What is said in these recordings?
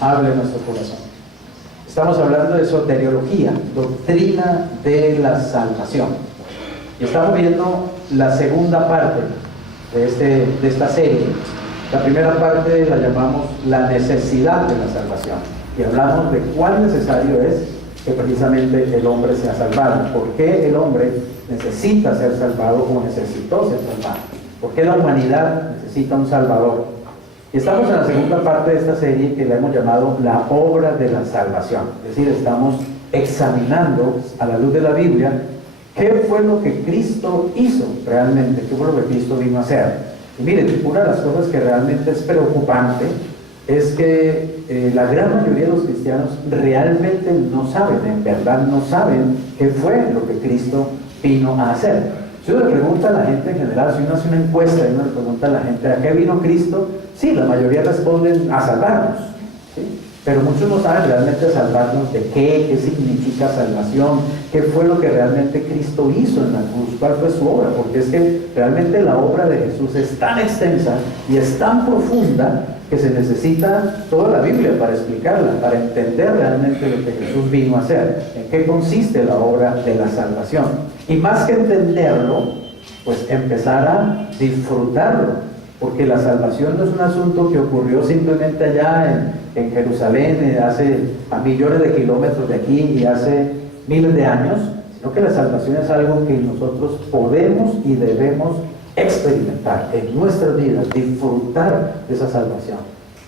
hable en nuestro corazón. Estamos hablando de soteriología, doctrina de la salvación. Y estamos viendo la segunda parte de esta serie. La primera parte la llamamos la necesidad de la salvación. Y hablamos de cuán necesario es que precisamente el hombre sea salvado. ¿Por qué el hombre necesita ser salvado o necesitó ser salvado? ¿Por qué la humanidad necesita un salvador? Y estamos en la segunda parte de esta serie que la hemos llamado la obra de la salvación. Es decir, estamos examinando a la luz de la Biblia qué fue lo que Cristo hizo realmente, qué fue lo que Cristo vino a hacer. Y miren, una de las cosas que realmente es preocupante es que la gran mayoría de los cristianos realmente no saben, en verdad no saben qué fue lo que Cristo vino a hacer. Si uno le pregunta a la gente en general, si uno hace una encuesta y uno le pregunta a la gente ¿a qué vino Cristo? Sí, la mayoría responden a salvarnos, ¿sí? Pero muchos no saben realmente salvarnos de qué significa salvación, qué fue lo que realmente Cristo hizo en la cruz, cuál fue su obra, porque es que realmente la obra de Jesús es tan extensa y es tan profunda que se necesita toda la Biblia para explicarla, para entender realmente lo que Jesús vino a hacer, en qué consiste la obra de la salvación. Y más que entenderlo, pues empezar a disfrutarlo, porque la salvación no es un asunto que ocurrió simplemente allá en Jerusalén, hace a millones de kilómetros de aquí y hace miles de años, sino que la salvación es algo que nosotros podemos y debemos experimentar en nuestras vidas, disfrutar de esa salvación.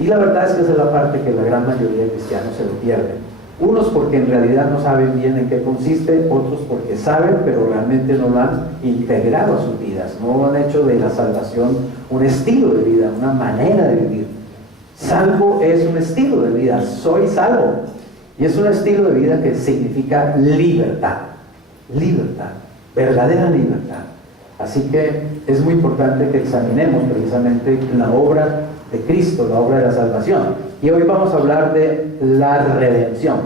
Y la verdad es que esa es la parte que la gran mayoría de cristianos se le pierden. Unos porque en realidad no saben bien en qué consiste, otros porque saben, pero realmente no lo han integrado a sus vidas, no han hecho de la salvación un estilo de vida, una manera de vivir. Salvo es un estilo de vida, soy salvo. Y es un estilo de vida que significa libertad, verdadera libertad. Así que es muy importante que examinemos precisamente la obra de Cristo, la obra de la salvación. Y hoy vamos a hablar de la redención.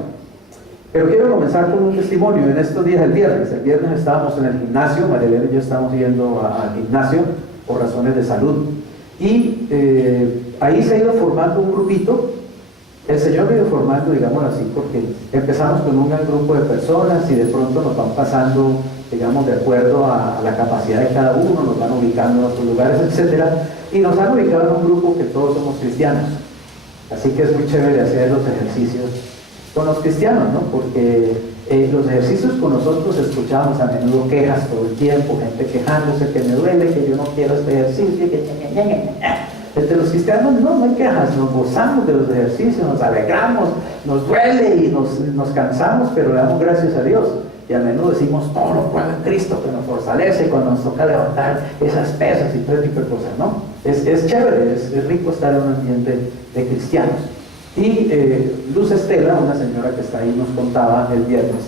Pero quiero comenzar con un testimonio. En estos días, el viernes estábamos en el gimnasio, Marielena y yo estábamos yendo al gimnasio por razones de salud. Y ahí se ha ido formando un grupito. El Señor ha ido formando, digámoslo así, porque empezamos con un gran grupo de personas y de pronto nos van pasando, digamos, de acuerdo a la capacidad de cada uno, nos van ubicando en otros lugares, etc. Y nos han ubicado en un grupo que todos somos cristianos. Así que es muy chévere hacer los ejercicios con los cristianos, ¿no? Porque los ejercicios con nosotros escuchamos a menudo quejas todo el tiempo, gente quejándose que me duele, que yo no quiero este ejercicio, que... Entre los cristianos no hay quejas, nos gozamos de los ejercicios, nos alegramos, nos duele y nos cansamos, pero le damos gracias a Dios. Y a menudo decimos, todo lo puedo en Cristo que nos fortalece cuando nos toca levantar esas pesas y todo tipo de cosas, ¿no? Es chévere, es rico estar en un ambiente de cristianos. Y Luz Estela, una señora que está ahí, nos contaba el viernes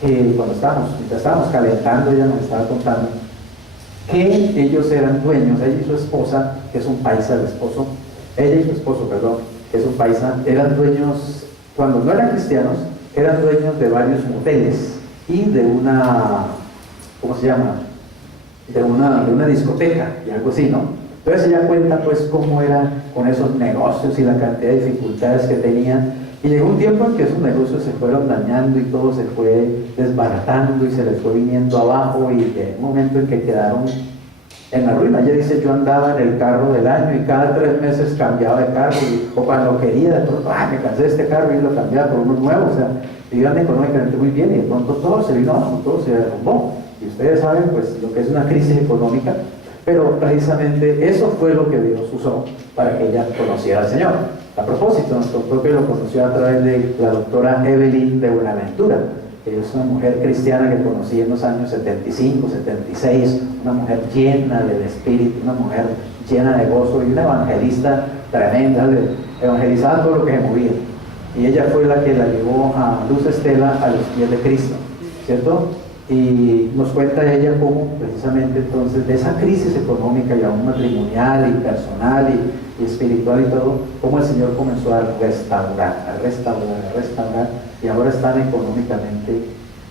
que mientras estábamos calentando, ella nos estaba contando que ellos eran dueños, ella y su esposa, que es un paisa, ella y su esposo, que es un paisa, eran dueños, cuando no eran cristianos, eran dueños de varios moteles y de una, ¿cómo se llama? De una discoteca y algo así, ¿no? Entonces ella cuenta pues cómo era con esos negocios y la cantidad de dificultades que tenían. Y llegó un tiempo en que esos negocios se fueron dañando y todo se fue desbaratando y se les fue viniendo abajo, y llegó un momento en que quedaron en la ruina. Ella dice, yo andaba en el carro del año y cada 3 meses cambiaba de carro, o cuando quería, de pronto, me cansé de este carro y lo cambiaba por uno nuevo. O sea, vivían económicamente muy bien y de pronto todo se vino abajo, todo se derrumbó. Y ustedes saben pues lo que es una crisis económica, pero precisamente eso fue lo que Dios usó para que ella conociera al Señor. A propósito, nuestro propio lo conoció a través de la doctora Evelyn de Buenaventura, que es una mujer cristiana que conocí en los años 75, 76, una mujer llena del Espíritu, una mujer llena de gozo y una evangelista tremenda, evangelizaba todo lo que se movía. Y ella fue la que la llevó a Luz Estela a los pies de Cristo, ¿cierto? Y nos cuenta ella cómo precisamente entonces de esa crisis económica y aún matrimonial y personal y espiritual y todo, cómo el Señor comenzó a restaurar, y ahora están económicamente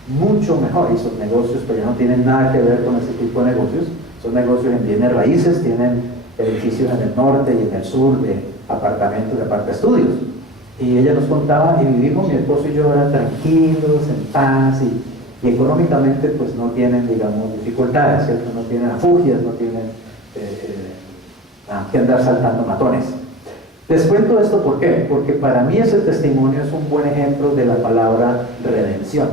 mucho mejor, y sus negocios pues ya no tienen nada que ver con ese tipo de negocios, son negocios en bienes raíces, tienen edificios en el norte y en el sur de apartamentos, de aparte estudios. Y ella nos contaba, y vivimos, mi esposo y yo, eran tranquilos, en paz, y económicamente pues no tienen, digamos, dificultades, ¿cierto? No tienen afugias, no tienen que andar saltando matones. Les cuento esto, ¿por qué? Porque para mí ese testimonio es un buen ejemplo de la palabra redención.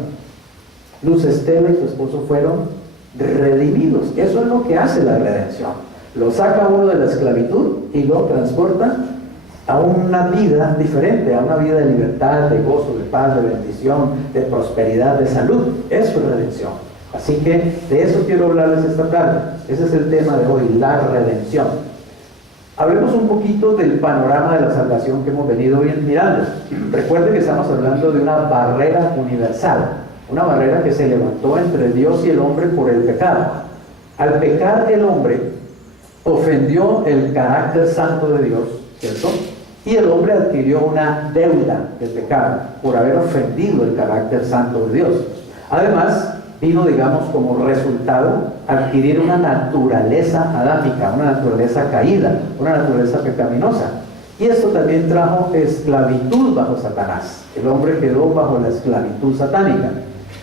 Luz Estela y su esposo fueron redimidos. Eso es lo que hace la redención. Lo saca uno de la esclavitud y lo transporta a una vida diferente, a una vida de libertad, de gozo, de paz, de bendición, de prosperidad, de salud. Eso es redención. Así que de eso quiero hablarles esta tarde. Ese es el tema de hoy, la redención. Hablemos un poquito del panorama de la salvación que hemos venido mirando. Recuerden que estamos hablando de una barrera universal, una barrera que se levantó entre Dios y el hombre por el pecado. Al pecar el hombre ofendió el carácter santo de Dios, ¿cierto? Y el hombre adquirió una deuda de pecado por haber ofendido el carácter santo de Dios. Además, vino, digamos, como resultado adquirir una naturaleza adámica, una naturaleza caída, una naturaleza pecaminosa. Y esto también trajo esclavitud bajo Satanás. El hombre quedó bajo la esclavitud satánica.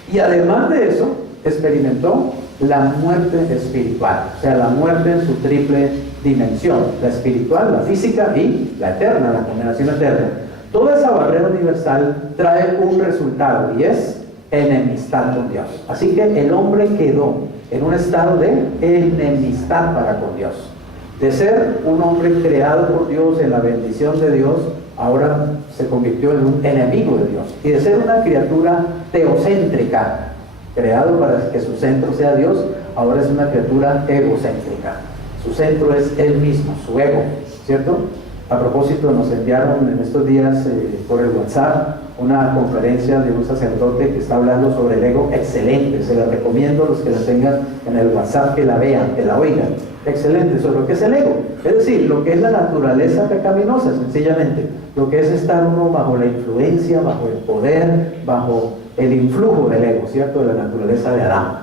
Y además de eso, experimentó la muerte espiritual, o sea, la muerte en su triple dimensión, la espiritual, la física y la eterna, la condenación eterna. Toda esa barrera universal trae un resultado y es enemistad con Dios. Así que el hombre quedó en un estado de enemistad para con Dios. De ser un hombre creado por Dios en la bendición de Dios, ahora se convirtió en un enemigo de Dios. Y de ser una criatura teocéntrica, creado para que su centro sea Dios, ahora es una criatura egocéntrica. Su centro es él mismo, su ego, ¿cierto? A propósito, nos enviaron en estos días por el WhatsApp una conferencia de un sacerdote que está hablando sobre el ego. Excelente, se la recomiendo a los que la tengan en el WhatsApp, que la vean, que la oigan. Excelente, sobre lo que es el ego, es decir, lo que es la naturaleza pecaminosa, sencillamente, lo que es estar uno bajo la influencia, bajo el poder, bajo el influjo del ego, ¿cierto?, de la naturaleza de Adán.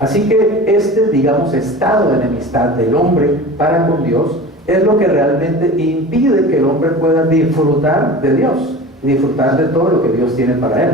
Así que este, digamos, estado de enemistad del hombre para con Dios es lo que realmente impide que el hombre pueda disfrutar de Dios, disfrutar de todo lo que Dios tiene para él.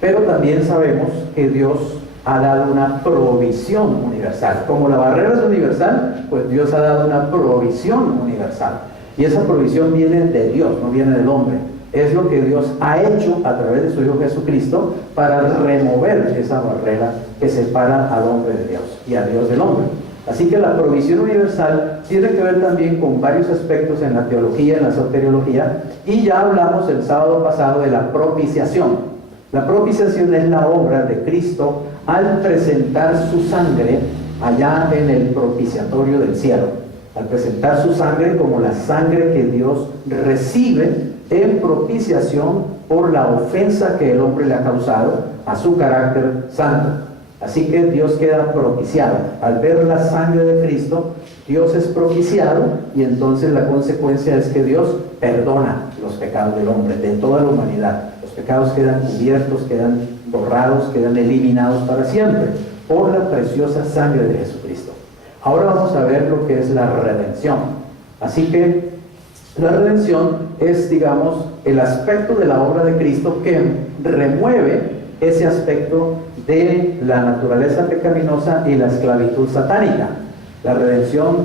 Pero también sabemos que Dios ha dado una provisión universal. Como la barrera es universal, pues Dios ha dado una provisión universal. Y esa provisión viene de Dios, no viene del hombre. Es lo que Dios ha hecho a través de su Hijo Jesucristo para remover esa barrera que separa al hombre de Dios y a Dios del hombre. Así que la provisión universal tiene que ver también con varios aspectos en la teología, en la soteriología, y ya hablamos el sábado pasado de la propiciación. La propiciación es la obra de Cristo al presentar su sangre allá en el propiciatorio del cielo, al presentar su sangre como la sangre que Dios recibe en propiciación por la ofensa que el hombre le ha causado a su carácter santo. Así que Dios queda propiciado. Al ver la sangre de Cristo, Dios es propiciado, y entonces la consecuencia es que Dios perdona los pecados del hombre, de toda la humanidad. Los pecados quedan cubiertos, quedan borrados, quedan eliminados para siempre por la preciosa sangre de Jesucristo. Ahora vamos a ver lo que es la redención. Así que la redención es, digamos, el aspecto de la obra de Cristo que remueve ese aspecto de la naturaleza pecaminosa y la esclavitud satánica. La redención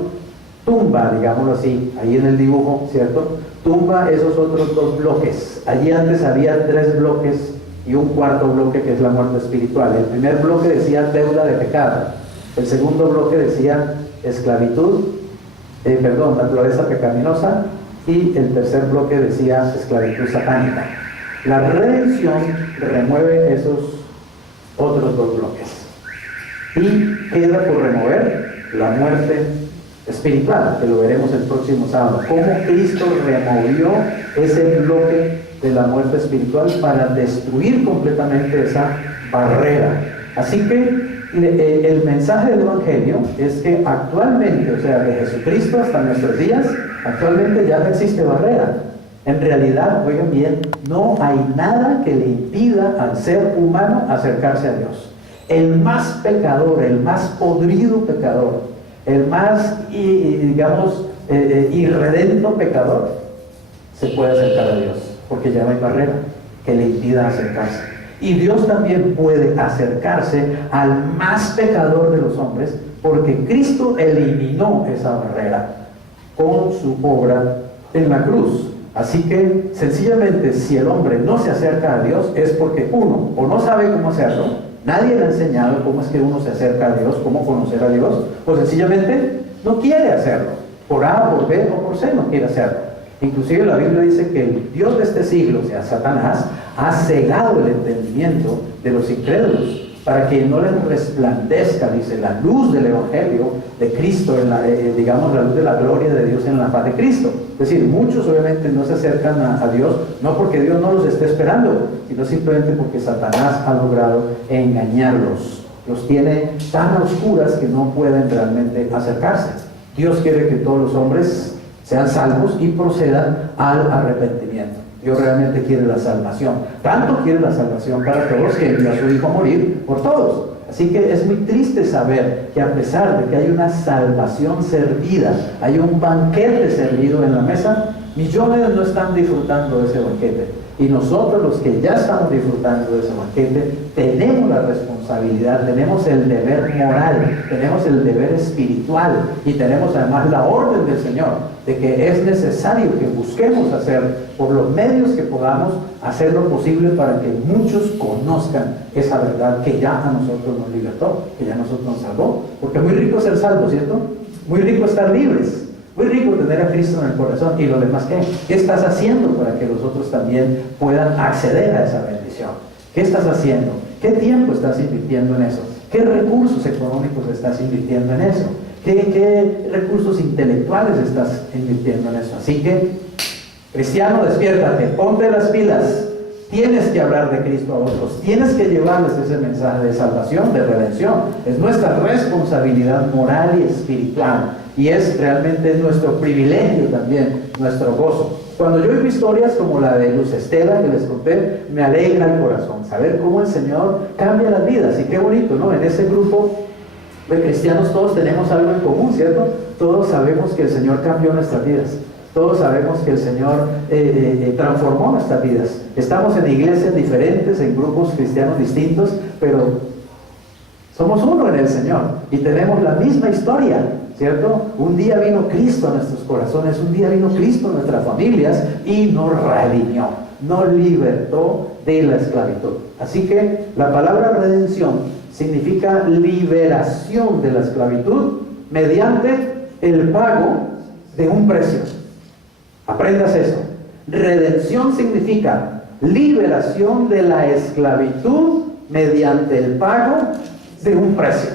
tumba, digámoslo así, ahí en el dibujo, ¿cierto? Tumba esos otros dos bloques. Allí antes había 3 bloques y un cuarto bloque que es la muerte espiritual. El primer bloque decía deuda de pecado. El segundo bloque decía naturaleza pecaminosa. Y el tercer bloque decía esclavitud satánica. La redención remueve esos otros 2 bloques y queda por remover la muerte espiritual, que lo veremos el próximo sábado. Cómo Cristo removió ese bloque de la muerte espiritual para destruir completamente esa barrera. Así que el mensaje del Evangelio es que actualmente, o sea, de Jesucristo hasta nuestros días, actualmente ya no existe barrera. En realidad, oigan bien, no hay nada que le impida al ser humano acercarse a Dios. El más pecador, el más podrido pecador, el más, irredento pecador, se puede acercar a Dios. porque ya no hay barrera que le impida acercarse. Y Dios también puede acercarse al más pecador de los hombres, porque Cristo eliminó esa barrera con su obra en la cruz. Así que sencillamente, si el hombre no se acerca a Dios, es porque uno, o no sabe cómo hacerlo, nadie le ha enseñado cómo es que uno se acerca a Dios, cómo conocer a Dios, o sencillamente no quiere hacerlo, por A, por B o por C no quiere hacerlo. Inclusive la Biblia dice que el Dios de este siglo, o sea, Satanás, ha cegado el entendimiento de los incrédulos para que no les resplandezca, dice, la luz del Evangelio de Cristo, digamos, la luz de la gloria de Dios en la faz de Cristo. Es decir, muchos obviamente no se acercan a Dios, no porque Dios no los esté esperando, sino simplemente porque Satanás ha logrado engañarlos. Los tiene tan a oscuras que no pueden realmente acercarse. Dios quiere que todos los hombres sean salvos y procedan al arrepentimiento. Dios realmente quiere la salvación. Tanto quiere la salvación para todos que envió a su Hijo a morir por todos. Así que es muy triste saber que a pesar de que hay una salvación servida, hay un banquete servido en la mesa, millones no están disfrutando de ese banquete. Y nosotros, los que ya estamos disfrutando de ese banquete, tenemos la responsabilidad, tenemos el deber moral, tenemos el deber espiritual y tenemos además la orden del Señor de que es necesario que busquemos hacer por los medios que podamos hacer lo posible para que muchos conozcan esa verdad que ya a nosotros nos libertó, que ya a nosotros nos salvó. Porque muy rico es ser salvo, ¿cierto? Muy rico estar libres. Muy rico tener a Cristo en el corazón. ¿Y lo demás qué? ¿Qué estás haciendo para que los otros también puedan acceder a esa bendición? ¿Qué estás haciendo? ¿Qué tiempo estás invirtiendo en eso? ¿Qué recursos económicos estás invirtiendo en eso? ¿Qué recursos intelectuales estás invirtiendo en eso? Así que, cristiano, despiértate, ponte las pilas. Tienes que hablar de Cristo a otros, tienes que llevarles ese mensaje de salvación, de redención. Es nuestra responsabilidad moral y espiritual. Y es realmente nuestro privilegio también, nuestro gozo. Cuando yo oigo historias como la de Luz Estela que les conté, me alegra el corazón saber cómo el Señor cambia las vidas. Y qué bonito, ¿no? En ese grupo de cristianos todos tenemos algo en común, ¿cierto? Todos sabemos que el Señor cambió nuestras vidas. Todos sabemos que el Señor transformó nuestras vidas. Estamos en iglesias diferentes, en grupos cristianos distintos, pero somos uno en el Señor y tenemos la misma historia, ¿cierto? Un día vino Cristo a nuestros corazones, un día vino Cristo a nuestras familias y nos redimió, nos libertó de la esclavitud. Así que la palabra redención significa liberación de la esclavitud mediante el pago de un precio. Aprendas eso. Redención significa liberación de la esclavitud mediante el pago de un precio.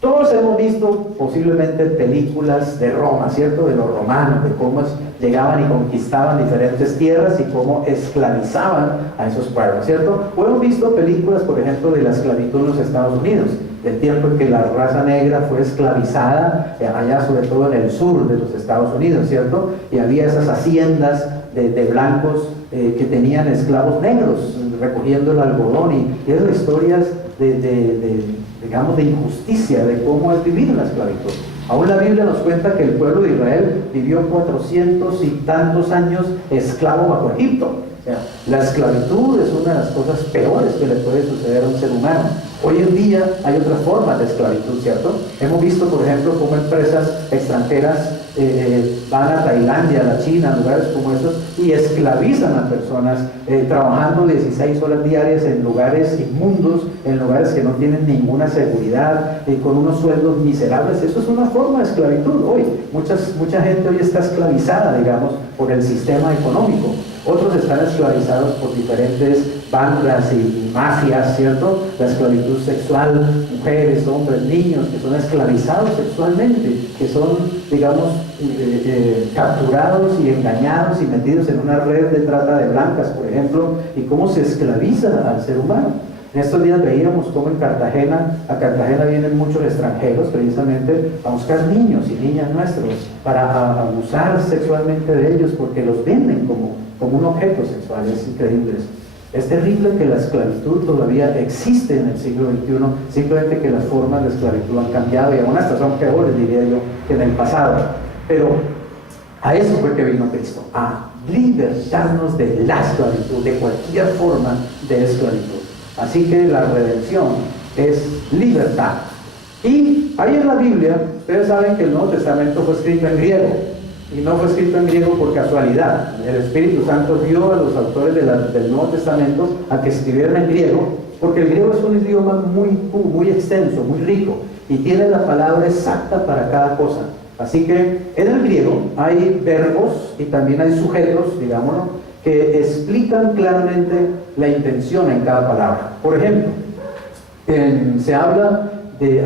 Todos hemos visto posiblemente películas de Roma, ¿cierto? De los romanos, de cómo llegaban y conquistaban diferentes tierras y cómo esclavizaban a esos pueblos, ¿cierto? O hemos visto películas, por ejemplo, de la esclavitud en los Estados Unidos, del tiempo en que la raza negra fue esclavizada, allá sobre todo en el sur de los Estados Unidos, ¿cierto? Y había esas haciendas de blancos que tenían esclavos negros recogiendo el algodón y esas historias digamos, de injusticia, de cómo es vivir en la esclavitud. Aún la Biblia nos cuenta que el pueblo de Israel vivió 400 y tantos años esclavo bajo Egipto. O sea, la esclavitud es una de las cosas peores que le puede suceder a un ser humano. Hoy en día hay otras formas de esclavitud, ¿cierto? Hemos visto, por ejemplo, cómo empresas extranjeras van a Tailandia, a la China, a lugares como esos, y esclavizan a personas trabajando 16 horas diarias en lugares inmundos, en lugares que no tienen ninguna seguridad, con unos sueldos miserables. Eso es una forma de esclavitud hoy. Mucha gente hoy está esclavizada, digamos, por el sistema económico. Otros están esclavizados por diferentes bandas y mafias, ¿cierto? La esclavitud sexual, mujeres, hombres, niños que son esclavizados sexualmente, que son, digamos, capturados y engañados y metidos en una red de trata de blancas, por ejemplo, y cómo se esclaviza al ser humano. En estos días veíamos cómo a Cartagena vienen muchos extranjeros precisamente a buscar niños y niñas nuestros para abusar sexualmente de ellos porque los venden como un objeto sexual. Es increíble eso. Es terrible que la esclavitud todavía existe en el siglo XXI, simplemente que las formas de esclavitud han cambiado y aún hasta son peores, diría yo, que en el pasado. Pero a eso fue que vino Cristo, a libertarnos de la esclavitud, de cualquier forma de esclavitud. Así que la redención es libertad. Y ahí en la Biblia, ustedes saben que el Nuevo Testamento fue escrito en griego, y no fue escrito en griego por casualidad. El Espíritu Santo dio a los autores del Nuevo Testamento a que escribieran en griego, porque el griego es un idioma muy extenso, muy rico, y tiene la palabra exacta para cada cosa. Así que en el griego hay verbos y también hay sujetos, digámoslo, que explican claramente la intención en cada palabra. Por ejemplo, se habla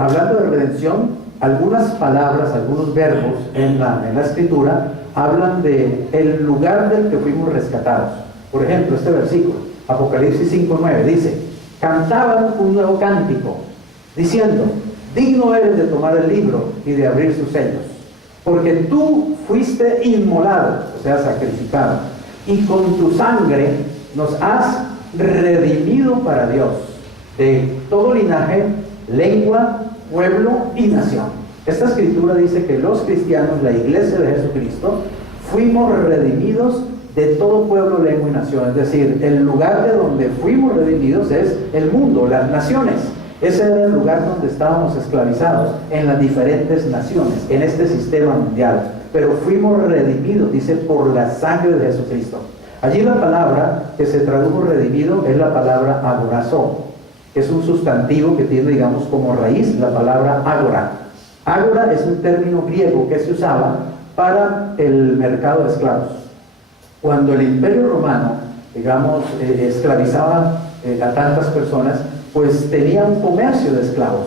hablando de redención, algunas palabras, algunos verbos en la Escritura hablan de el lugar del que fuimos rescatados. Por ejemplo, este versículo, Apocalipsis 5:9, dice: cantaban un nuevo cántico, diciendo: digno eres de tomar el libro y de abrir sus sellos, porque tú fuiste inmolado, o sea, sacrificado, y con tu sangre nos has redimido para Dios, de todo linaje, lengua, pueblo y nación. Esta escritura dice que los cristianos, la iglesia de Jesucristo, fuimos redimidos de todo pueblo, lengua y nación. Es decir, el lugar de donde fuimos redimidos es el mundo, las naciones. Ese era el lugar donde estábamos esclavizados, en las diferentes naciones, en este sistema mundial. Pero fuimos redimidos, dice, por la sangre de Jesucristo. Allí la palabra que se tradujo redimido es la palabra agorazó. Es un sustantivo que tiene, digamos, como raíz la palabra ágora. Ágora es un término griego que se usaba para el mercado de esclavos. Cuando el Imperio Romano, digamos, esclavizaba a tantas personas, pues tenía un comercio de esclavos.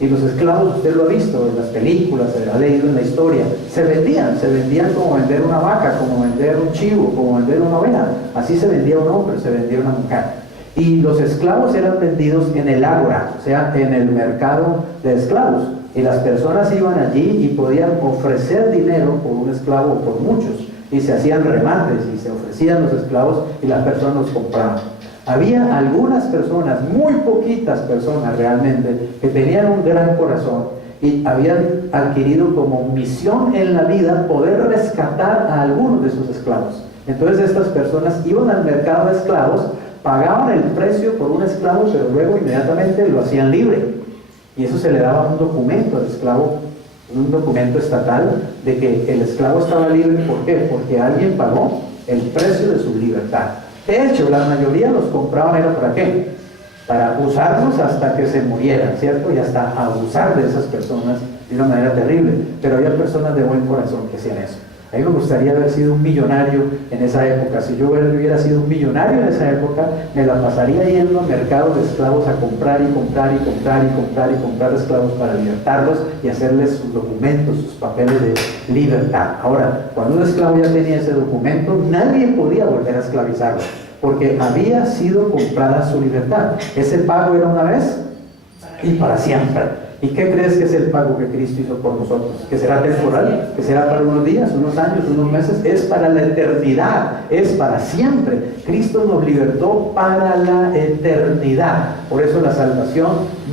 Y los esclavos, usted lo ha visto en las películas, se ha leído en la historia, se vendían como vender una vaca, como vender un chivo, como vender una oveja. Así se vendía un hombre, se vendía una mujer. Y los esclavos eran vendidos en el ágora, o sea, en el mercado de esclavos. Y las personas iban allí y podían ofrecer dinero por un esclavo o por muchos. Y se hacían remates y se ofrecían los esclavos y las personas los compraban. Había algunas personas, muy poquitas personas realmente, que tenían un gran corazón y habían adquirido como misión en la vida poder rescatar a algunos de sus esclavos. Entonces estas personas iban al mercado de esclavos, pagaban el precio por un esclavo, pero luego inmediatamente lo hacían libre. Y eso se le daba un documento al esclavo, un documento estatal de que el esclavo estaba libre. ¿Por qué? Porque alguien pagó el precio de su libertad. De hecho, la mayoría los compraban, ¿era para qué? Para usarlos hasta que se murieran, ¿cierto? Y hasta abusar de esas personas de una manera terrible. Pero había personas de buen corazón que hacían eso. A mí me gustaría haber sido un millonario en esa época. Si yo hubiera sido un millonario en esa época, me la pasaría yendo a mercados de esclavos a comprar y comprar y comprar y comprar y comprar esclavos para libertarlos y hacerles sus documentos, sus papeles de libertad. Ahora, cuando un esclavo ya tenía ese documento, nadie podía volver a esclavizarlo, porque había sido comprada su libertad. Ese pago era una vez y para siempre. ¿Y qué crees que es el pago que Cristo hizo por nosotros? ¿Que será temporal? ¿Que será para unos días, unos años, unos meses? Es para la eternidad, es para siempre. Cristo nos libertó para la eternidad. Por eso la salvación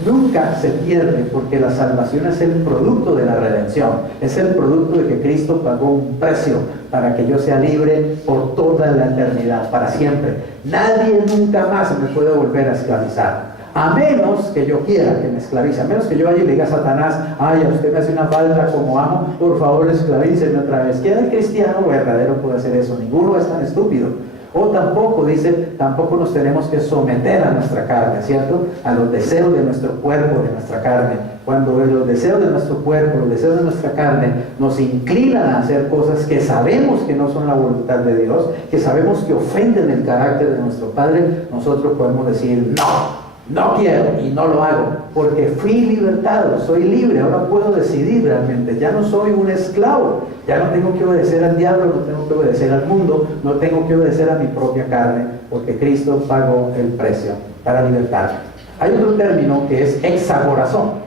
nunca se pierde, porque la salvación es el producto de la redención. Es el producto de que Cristo pagó un precio para que yo sea libre por toda la eternidad, para siempre. Nadie nunca más me puede volver a esclavizar. A menos que yo quiera que me esclavice, a menos que yo vaya y le diga a Satanás: ay, a usted me hace una falta como amo, por favor esclavíceme otra vez. ¿Quién cristiano verdadero puede hacer eso? Ninguno es tan estúpido. O tampoco, dice, tampoco nos tenemos que someter a nuestra carne, ¿cierto? A los deseos de nuestro cuerpo, de nuestra carne. Cuando los deseos de nuestro cuerpo, los deseos de nuestra carne nos inclinan a hacer cosas que sabemos que no son la voluntad de Dios, que sabemos que ofenden el carácter de nuestro Padre, nosotros podemos decir: no quiero y no lo hago, porque fui libertado, soy libre, ahora puedo decidir realmente. Ya no soy un esclavo, ya no tengo que obedecer al diablo, no tengo que obedecer al mundo, no tengo que obedecer a mi propia carne, porque Cristo pagó el precio para libertarme. Hay otro término que es exagorazón.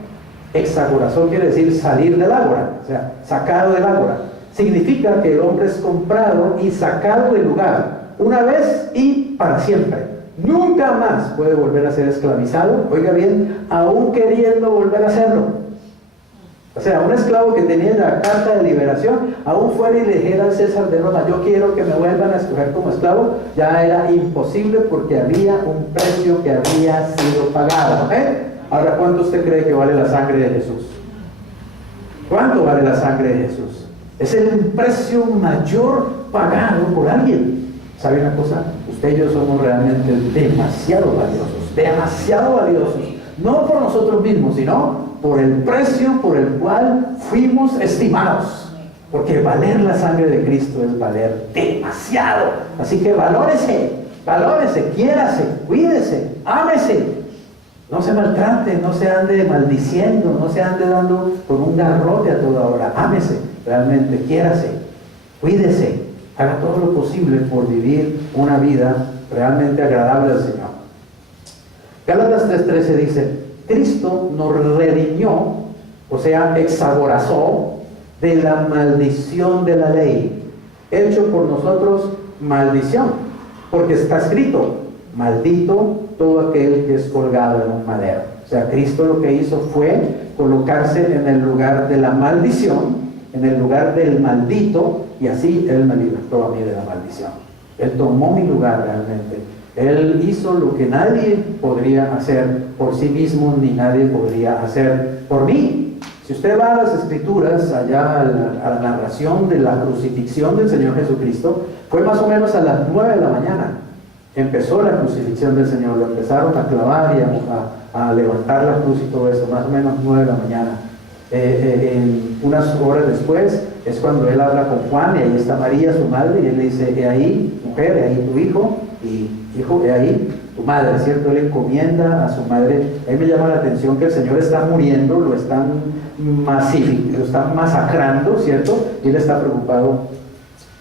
Exagorazón quiere decir salir del ágora, o sea, sacado del ágora. Significa que el hombre es comprado y sacado del lugar, una vez y para siempre. Nunca más puede volver a ser esclavizado, oiga bien, aún queriendo volver a hacerlo. O sea, un esclavo que tenía la carta de liberación, aún fuera y le dijera al César de Roma, yo quiero que me vuelvan a escoger como esclavo, ya era imposible porque había un precio que había sido pagado. Ahora, ¿cuánto usted cree que vale la sangre de Jesús? ¿Cuánto vale la sangre de Jesús? Es el precio mayor pagado por alguien. ¿Sabe una cosa? Usted y yo somos realmente demasiado valiosos. No por nosotros mismos, sino por el precio por el cual fuimos estimados. Porque valer la sangre de Cristo es valer demasiado. Así que valórese, quiérase, cuídese, ámese. No se maltrate, no se ande maldiciendo, no se ande dando con un garrote a toda hora. Ámese, realmente, quiérase, cuídese, haga todo lo posible por vivir una vida realmente agradable al Señor. Gálatas 3:13 dice, Cristo nos redimió, o sea, exaborazó de la maldición de la ley, hecho por nosotros maldición, porque está escrito, maldito todo aquel que es colgado en un madero. O sea, Cristo lo que hizo fue colocarse en el lugar de la maldición, en el lugar del maldito, y así Él me libertó a mí de la maldición. Él tomó mi lugar realmente. Él hizo lo que nadie podría hacer por sí mismo, ni nadie podría hacer por mí. Si usted va a las Escrituras, allá a la narración de la crucifixión del Señor Jesucristo, fue más o menos a las 9 de la mañana. Empezó la crucifixión del Señor, lo empezaron a clavar y a levantar la cruz y todo eso, más o menos 9 de la mañana. Unas horas después es cuando Él habla con Juan, y ahí está María, su madre, y Él le dice, he ahí, mujer, he ahí tu hijo, y hijo, he ahí tu madre, ¿cierto? Él encomienda a su madre. A mí me llama la atención que el Señor está muriendo, lo están masacrando, ¿cierto? Y Él está preocupado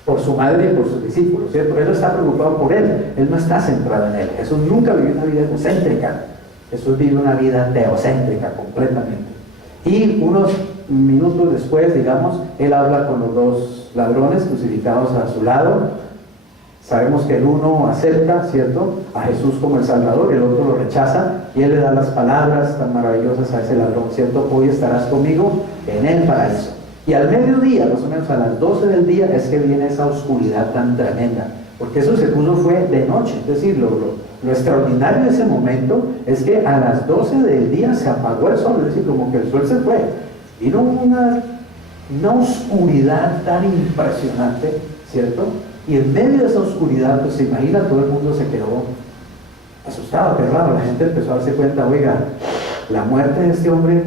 por su madre y por sus discípulos, ¿cierto? Él no está preocupado por Él no está centrado en Él. Jesús nunca vivió una vida egocéntrica, Jesús vive una vida teocéntrica completamente. Y unos minutos después, digamos, Él habla con los dos ladrones crucificados a su lado. Sabemos que el uno acepta, ¿cierto?, a Jesús como el Salvador, el otro lo rechaza, y Él le da las palabras tan maravillosas a ese ladrón, ¿cierto? Hoy estarás conmigo en el paraíso. Y al mediodía, más o menos a las 12 del día, es que viene esa oscuridad tan tremenda, porque eso se puso fue de noche. Es decir, lo extraordinario de ese momento es que a las 12 del día se apagó el sol, es decir, como que el sol se fue. Vino una oscuridad tan impresionante, ¿cierto? Y en medio de esa oscuridad, pues se imagina, todo el mundo se quedó asustado, aterrado. La gente empezó a darse cuenta, oiga, la muerte de este hombre,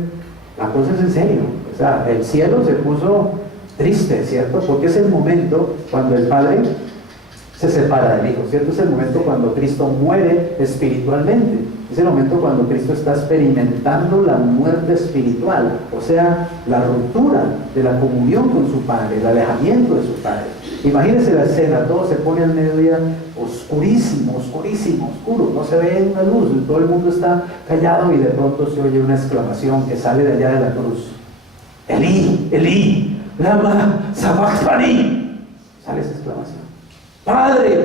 la cosa es en serio. O sea, el cielo se puso triste, ¿cierto? Porque es el momento cuando el Padre se separa del Hijo, ¿cierto? Es el momento cuando Cristo muere espiritualmente. Es el momento cuando Cristo está experimentando la muerte espiritual, o sea, la ruptura de la comunión con su Padre, el alejamiento de su Padre. Imagínense la escena, todo se pone al mediodía oscurísimo, oscuro, no se ve una luz, todo el mundo está callado y de pronto se oye una exclamación que sale de allá de la cruz. Elí, Elí, lama sabachthani. Sale esa exclamación. Padre,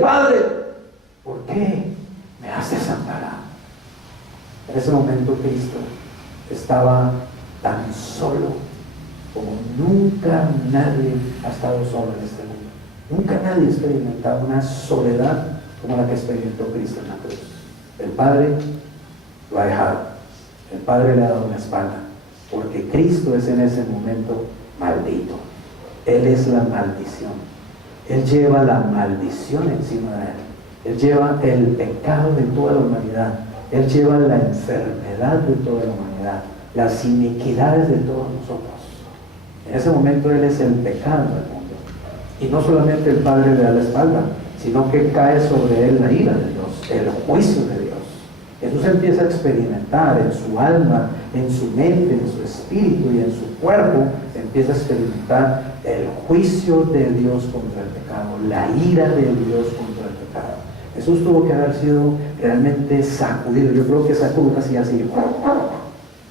¿por qué me has desamparado? En ese momento Cristo estaba tan solo como nunca nadie ha estado solo en este mundo. Nunca nadie ha experimentado una soledad como la que experimentó Cristo en la cruz. El Padre lo ha dejado, el Padre le ha dado una espalda, porque Cristo es en ese momento maldito. Él es la maldición. Él lleva la maldición encima de Él. Él lleva el pecado de toda la humanidad. Él lleva la enfermedad de toda la humanidad, las iniquidades de todos nosotros. En ese momento Él es el pecado del mundo. Y no solamente el Padre le da la espalda, sino que cae sobre Él la ira de Dios, el juicio de Dios. Jesús empieza a experimentar en su alma, en su mente, en su espíritu y en su cuerpo, empieza a experimentar el juicio de Dios contra el pecado, la ira de Dios contra el pecado. Jesús tuvo que haber sido realmente sacudido. Yo creo que esa cruz hacía así,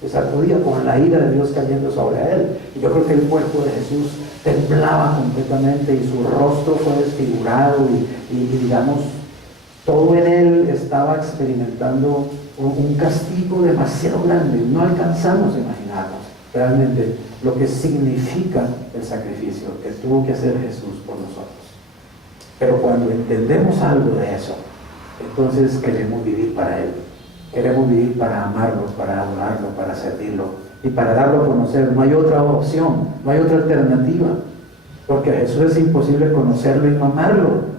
se sacudía con la ira de Dios cayendo sobre Él. Y yo creo que el cuerpo de Jesús temblaba completamente y su rostro fue desfigurado y digamos, todo en Él estaba experimentando un castigo demasiado grande. No alcanzamos a imaginarnos realmente lo que significa el sacrificio que tuvo que hacer Jesús por nosotros. Pero cuando entendemos algo de eso, entonces queremos vivir para Él. Queremos vivir para amarlo, para adorarlo, para servirlo y para darlo a conocer. No hay otra opción, no hay otra alternativa. Porque a Jesús es imposible conocerlo y no amarlo.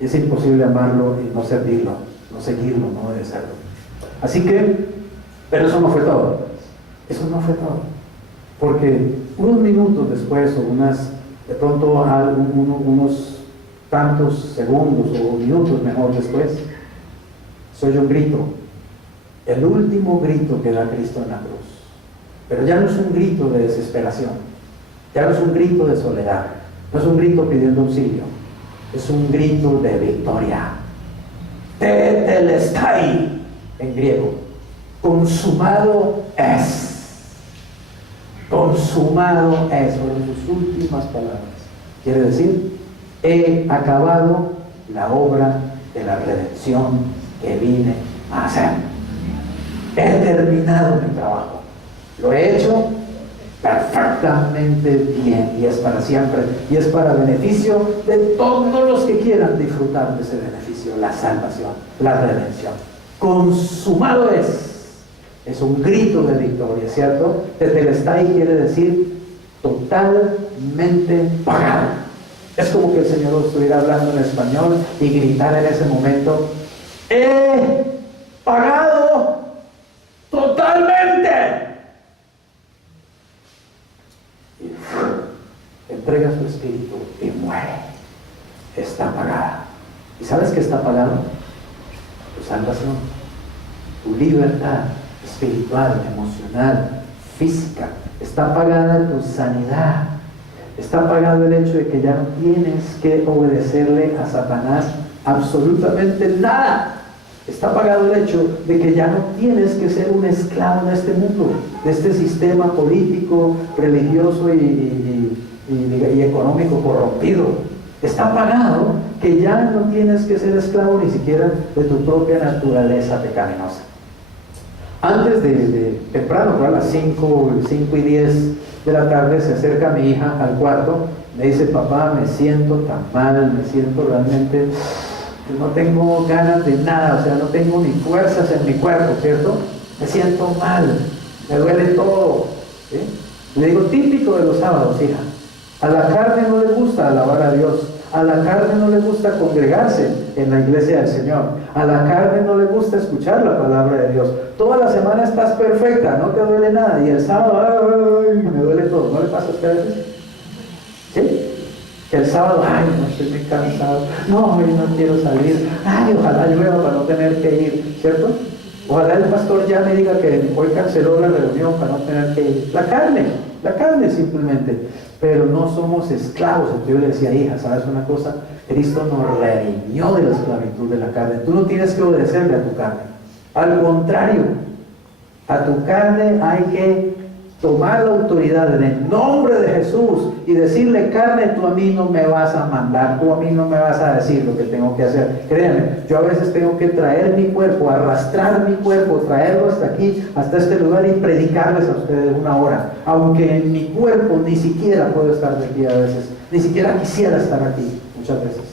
Es imposible amarlo y no servirlo, no seguirlo, no obedecerlo. Así que, pero eso no fue todo. Eso no fue todo. Porque unos minutos después, o de pronto unos tantos segundos o minutos mejor después, se oye un grito. El último grito que da Cristo en la cruz. Pero ya no es un grito de desesperación. Ya no es un grito de soledad. No es un grito pidiendo auxilio. Es un grito de victoria. Tetelestai en griego. Consumado es. Consumado es. Fueron sus últimas palabras. Quiere decir, he acabado la obra de la redención que vine a hacer. He terminado mi trabajo. Lo he hecho perfectamente bien y es para siempre y es para beneficio de todos los que quieran disfrutar de ese beneficio, la salvación, la redención. Consumado es un grito de victoria, ¿cierto? Tetelestai quiere decir totalmente pagado. Es como que el Señor estuviera hablando en español y gritara en ese momento: he pagado totalmente. Entrega su espíritu y muere. Está pagada. ¿Y sabes qué está pagado? Tu salvación, tu libertad espiritual, emocional, física. Está pagada tu sanidad. Está pagado el hecho de que ya no tienes que obedecerle a Satanás absolutamente nada. Está pagado el hecho de que ya no tienes que ser un esclavo de este mundo, de este sistema político, religioso y económico corrompido. Está pagado que ya no tienes que ser esclavo ni siquiera de tu propia naturaleza pecaminosa. Antes de temprano, a las 5:10 de la tarde, se acerca mi hija al cuarto, me dice: papá, me siento tan mal, me siento realmente... no tengo ganas de nada, o sea, no tengo ni fuerzas en mi cuerpo, ¿cierto? Me siento mal, me duele todo, ¿sí? Le digo: típico de los sábados, hija. A la carne no le gusta alabar a Dios, a la carne no le gusta congregarse en la iglesia del Señor, a la carne no le gusta escuchar la palabra de Dios. Toda la semana estás perfecta, no te duele nada, y el sábado, ¡ay! Me duele todo. ¿No le pasa a ustedes? ¿Sí? El sábado, ay, no, estoy muy cansado, no, hoy no quiero salir, ay, ojalá llueva para no tener que ir, ¿cierto? Ojalá el pastor ya me diga que hoy canceló la reunión para no tener que ir. La carne simplemente. Pero no somos esclavos. Entonces yo le decía: hija, ¿sabes una cosa? Cristo nos redimió de la esclavitud de la carne. Tú no tienes que obedecerle a tu carne. Al contrario, a tu carne hay que tomar la autoridad en el nombre de Jesús y decirle: carne, tú a mí no me vas a mandar, tú a mí no me vas a decir lo que tengo que hacer. Créanme, yo a veces tengo que traer mi cuerpo, arrastrar mi cuerpo, traerlo hasta aquí, hasta este lugar, y predicarles a ustedes 1 hora, aunque en mi cuerpo ni siquiera puedo estar de aquí a veces, ni siquiera quisiera estar aquí muchas veces,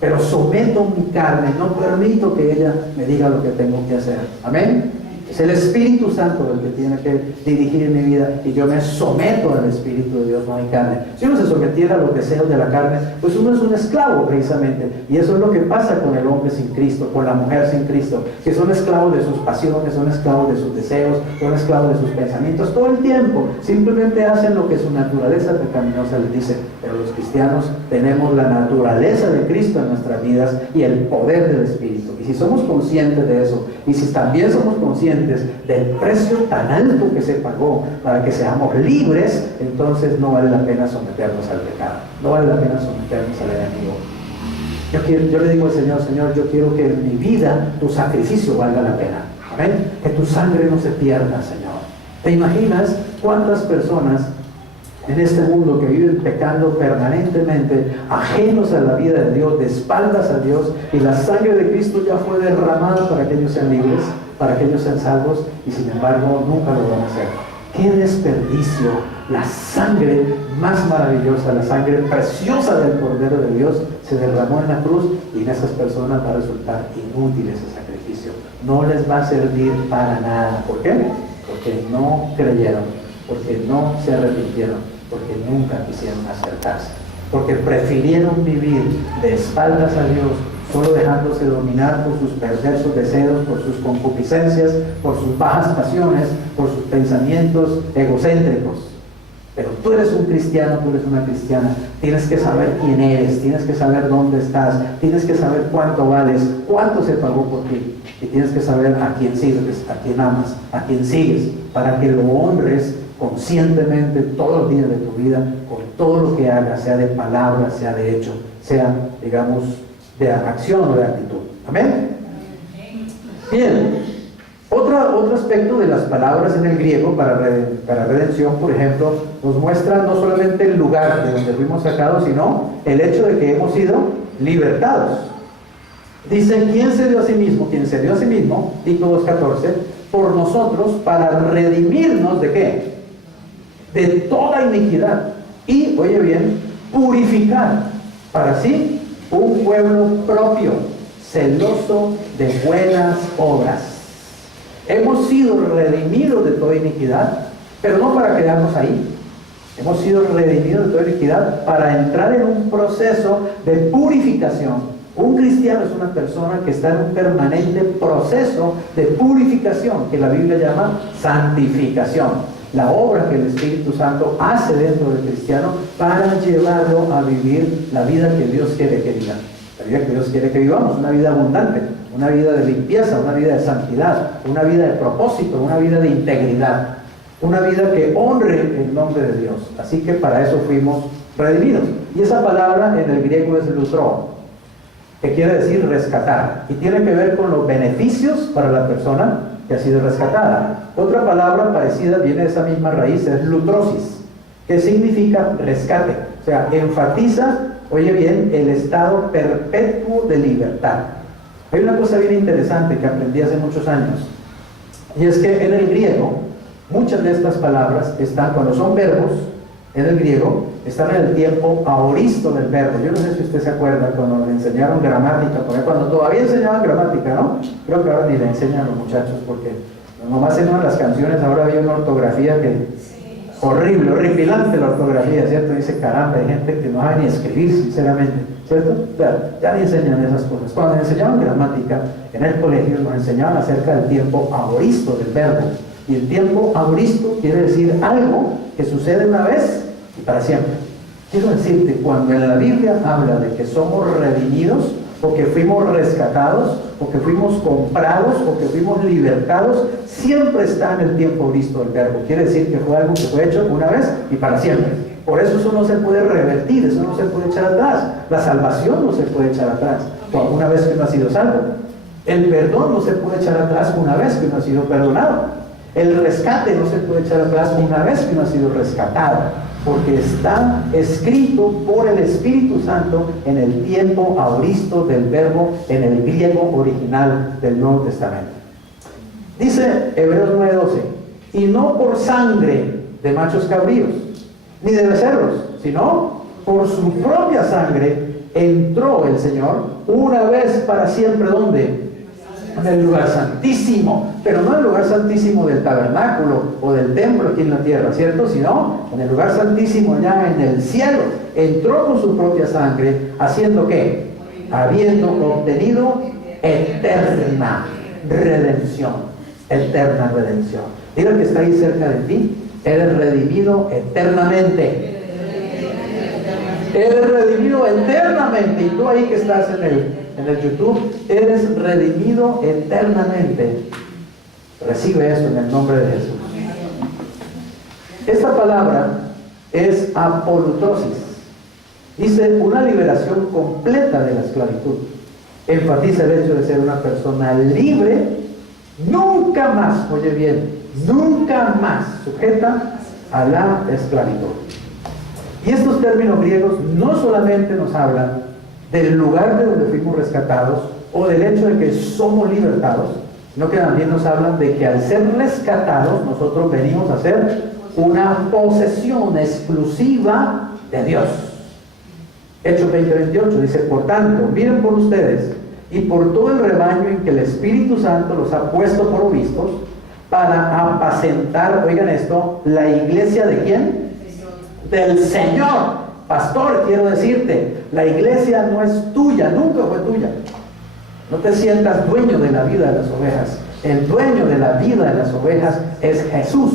pero someto mi carne, no permito que ella me diga lo que tengo que hacer. Amén. Es el Espíritu Santo el que tiene que dirigir mi vida, y yo me someto al Espíritu de Dios, no a mi carne. Si uno se sometiera a los deseos de la carne, pues uno es un esclavo precisamente. Y eso es lo que pasa con el hombre sin Cristo, con la mujer sin Cristo, que son esclavos de sus pasiones, son esclavos de sus deseos, son esclavos de sus pensamientos todo el tiempo. Simplemente hacen lo que su naturaleza pecaminosa les dice. Pero los cristianos tenemos la naturaleza de Cristo en nuestras vidas y el poder del Espíritu. Y si somos conscientes de eso, y si también somos conscientes del precio tan alto que se pagó para que seamos libres, entonces no vale la pena someternos al pecado, no vale la pena someternos al enemigo. Yo le digo al Señor: Señor, yo quiero que en mi vida tu sacrificio valga la pena. Amén. Que tu sangre no se pierda, Señor. ¿Te imaginas cuántas personas en este mundo que viven pecando permanentemente, ajenos a la vida de Dios, de espaldas a Dios, y la sangre de Cristo ya fue derramada para que ellos sean libres, para que ellos sean salvos, y sin embargo nunca lo van a hacer? ¡Qué desperdicio! La sangre más maravillosa, la sangre preciosa del Cordero de Dios se derramó en la cruz y en esas personas va a resultar inútil ese sacrificio. No les va a servir para nada. ¿Por qué? Porque no creyeron, porque no se arrepintieron, porque nunca quisieron acercarse, porque prefirieron vivir de espaldas a Dios, solo dejándose dominar por sus perversos deseos, por sus concupiscencias, por sus bajas pasiones, por sus pensamientos egocéntricos. Pero tú eres un cristiano, tú eres una cristiana, tienes que saber quién eres, tienes que saber dónde estás, tienes que saber cuánto vales, cuánto se pagó por ti, y tienes que saber a quién sirves, a quién amas, a quién sigues, para que lo honres conscientemente todos los días de tu vida, con todo lo que hagas, sea de palabra, sea de hecho, sea, digamos, de acción o de actitud. ¿Amén? Bien. Otro aspecto de las palabras en el griego para redención, por ejemplo, nos muestra no solamente el lugar de donde fuimos sacados, sino el hecho de que hemos sido libertados. Dice, ¿quién se dio a sí mismo? Quien se dio a sí mismo, Tito 2:14, por nosotros para redimirnos ¿de qué? De toda iniquidad. Y, oye bien, purificar para sí un pueblo propio, celoso de buenas obras. Hemos sido redimidos de toda iniquidad, pero no para quedarnos ahí. Hemos sido redimidos de toda iniquidad para entrar en un proceso de purificación. Un cristiano es una persona que está en un permanente proceso de purificación, que la Biblia llama santificación. La obra que el Espíritu Santo hace dentro del cristiano para llevarlo a vivir la vida que Dios quiere que viva. La vida que Dios quiere que vivamos, una vida abundante, una vida de limpieza, una vida de santidad, una vida de propósito, una vida de integridad, una vida que honre el nombre de Dios. Así que para eso fuimos redimidos. Y esa palabra en el griego es lutro, que quiere decir rescatar, y tiene que ver con los beneficios para la persona que ha sido rescatada. Otra palabra parecida viene de esa misma raíz, es lutrosis, que significa rescate. O sea, enfatiza, oye bien, el estado perpetuo de libertad. Hay una cosa bien interesante que aprendí hace muchos años, y es que en el griego, muchas de estas palabras están, cuando son verbos, en el griego, están en el tiempo aoristo del verbo. Yo no sé si usted se acuerda cuando le enseñaron gramática, porque cuando todavía enseñaban gramática, ¿no? Creo que ahora ni le enseñan a los muchachos, porque nomás en una de las canciones ahora había una ortografía que horrible, horripilante la ortografía, ¿cierto? Dice, caramba, hay gente que no sabe ni escribir, sinceramente, ¿cierto? Claro, ya ni enseñan esas cosas. Cuando enseñaban gramática en el colegio, nos enseñaban acerca del tiempo aoristo del verbo. Y el tiempo aoristo quiere decir algo que sucede una vez y para siempre. Quiero decirte, cuando en la Biblia habla de que somos redimidos, o que fuimos rescatados, o que fuimos comprados, o que fuimos libertados, siempre está en el tiempo aoristo del verbo. Quiere decir que fue algo que fue hecho una vez y para siempre. Por eso no se puede revertir, eso no se puede echar atrás. La salvación no se puede echar atrás una vez que uno ha sido salvo. El perdón no se puede echar atrás una vez que uno ha sido perdonado. El rescate no se puede echar atrás una vez que uno ha sido rescatado, porque está escrito por el Espíritu Santo en el tiempo aoristo del verbo, en el griego original del Nuevo Testamento. Dice Hebreos 9:12, y no por sangre de machos cabríos, ni de becerros, sino por su propia sangre entró el Señor una vez para siempre. ¿Dónde? En el lugar santísimo, pero no el lugar santísimo del tabernáculo o del templo aquí en la tierra, ¿cierto? Sino en el lugar santísimo allá en el cielo. Entró con su propia sangre, haciendo ¿qué? Habiendo obtenido eterna redención. Eterna redención. Mira que está ahí cerca de ti. Eres redimido eternamente. Eres redimido eternamente. Y tú ahí que estás en el YouTube, eres redimido eternamente. Recibe esto en el nombre de Jesús. Esta palabra es apolutrosis. Dice una liberación completa de la esclavitud. Enfatiza el hecho de ser una persona libre, nunca más, oye bien, nunca más sujeta a la esclavitud. Y estos términos griegos no solamente nos hablan del lugar de donde fuimos rescatados o del hecho de que somos libertados, sino que también nos hablan de que al ser rescatados, nosotros venimos a ser una posesión exclusiva de Dios. Hechos 20:28 dice: por tanto, miren por ustedes y por todo el rebaño en que el Espíritu Santo los ha puesto por obispos, para apacentar, oigan esto, la iglesia ¿de quién? Del Señor. Pastor, quiero decirte, la iglesia no es tuya, nunca fue tuya. No te sientas dueño de la vida de las ovejas. El dueño de la vida de las ovejas es Jesús.